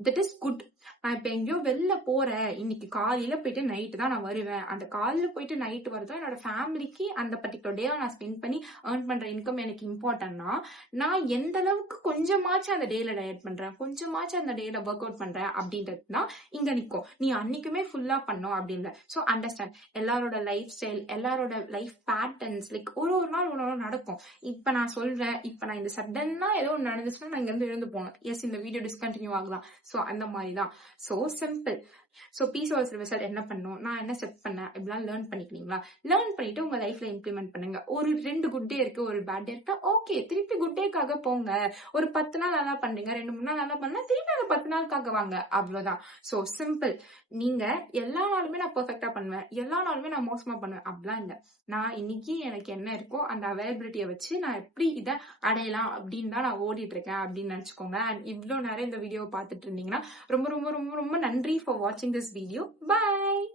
தட் இஸ் குட். நான் இப்ப எங்கேயோ வெளில போறேன், இன்னைக்கு காலையில போயிட்டு நைட்டு தான் நான் வருவேன். அந்த காலையில போயிட்டு நைட்டு வரதும் என்னோட ஃபேமிலிக்கு அந்த பர்டிகுலர் டே நான் ஸ்பெண்ட் பண்ணி ஏர்ன் பண்ற இன்கம் எனக்கு இம்பார்ட்டன்ட்னா, நான் எந்த அளவுக்கு கொஞ்சமாச்சும் அந்த டேல டயட் பண்றேன், கொஞ்சமாச்சும் அந்த டேல ஒர்க் அவுட் பண்றேன் அப்படின்றதுதான் இங்க நிக்கும். நீ அன்னைக்குமே ஃபுல்லா பண்ணும் அப்படின்னு. சோ அண்டர்ஸ்டாண்ட், எல்லாரோட லைஃப் ஸ்டைல், எல்லாரோட லைஃப் பேட்டர்ன்ஸ், லைக் ஒரு நாள் ஒரு நடக்கும். இப்ப நான் சொல்றேன், இப்ப நான் இந்த சடன்னா ஏதோ ஒன்று நடந்துச்சுன்னா நான் இங்க இருந்து எழுந்து போனேன், எஸ் இந்த வீடியோ டிஸ்கண்டினியூ ஆகலாம். சோ அந்த மாதிரிதான். So simple. So PCOS reversal என்ன பண்ணும், நான் என்ன செட் பண்ணேன், இப்படிலாம் லேர்ன் பண்ணிக்கிறீங்களா, லேர்ன் பண்ணிட்டு உங்க லைஃப்ல இம்ப்ளிமெண்ட் பண்ணுங்க. ஒரு 2 குட் டே இருக்கு, ஒரு பேட் டே இருக்கா, ஓகே திருப்பி குட் டேக்காக போங்க. ஒரு 10 நாள் நல்லா பண்றீங்க, 2-3 நாள் நல்லா பண்ணா திருப்பி அந்த 10 நாளுக்காக வாங்க. அவ்வளவுதான். So simple. நீங்க எல்லா நாளுமே நான் பெர்ஃபெக்டா பண்ணுவேன், எல்லா நாளுமே நான் மோசமா பண்ணுவேன் அப்படிலாம் இல்ல. நான் இன்னைக்கு எனக்கு என்ன இருக்கோ அந்த அவைலபிலிட்டியை வச்சு நான் எப்படி இதை அடையலாம் அப்படின்னு தான் நான் ஓடிட்டு இருக்கேன் அப்படின்னு நினைச்சுக்கோங்க. அண்ட் இவ்வளவு நேரம் இந்த வீடியோ பார்த்துட்டு இருந்தீங்கன்னா ரொம்ப ரொம்ப ரொம்ப ரொம்ப நன்றி ஃபார் வாட்சிங் திஸ் வீடியோ. பாய்.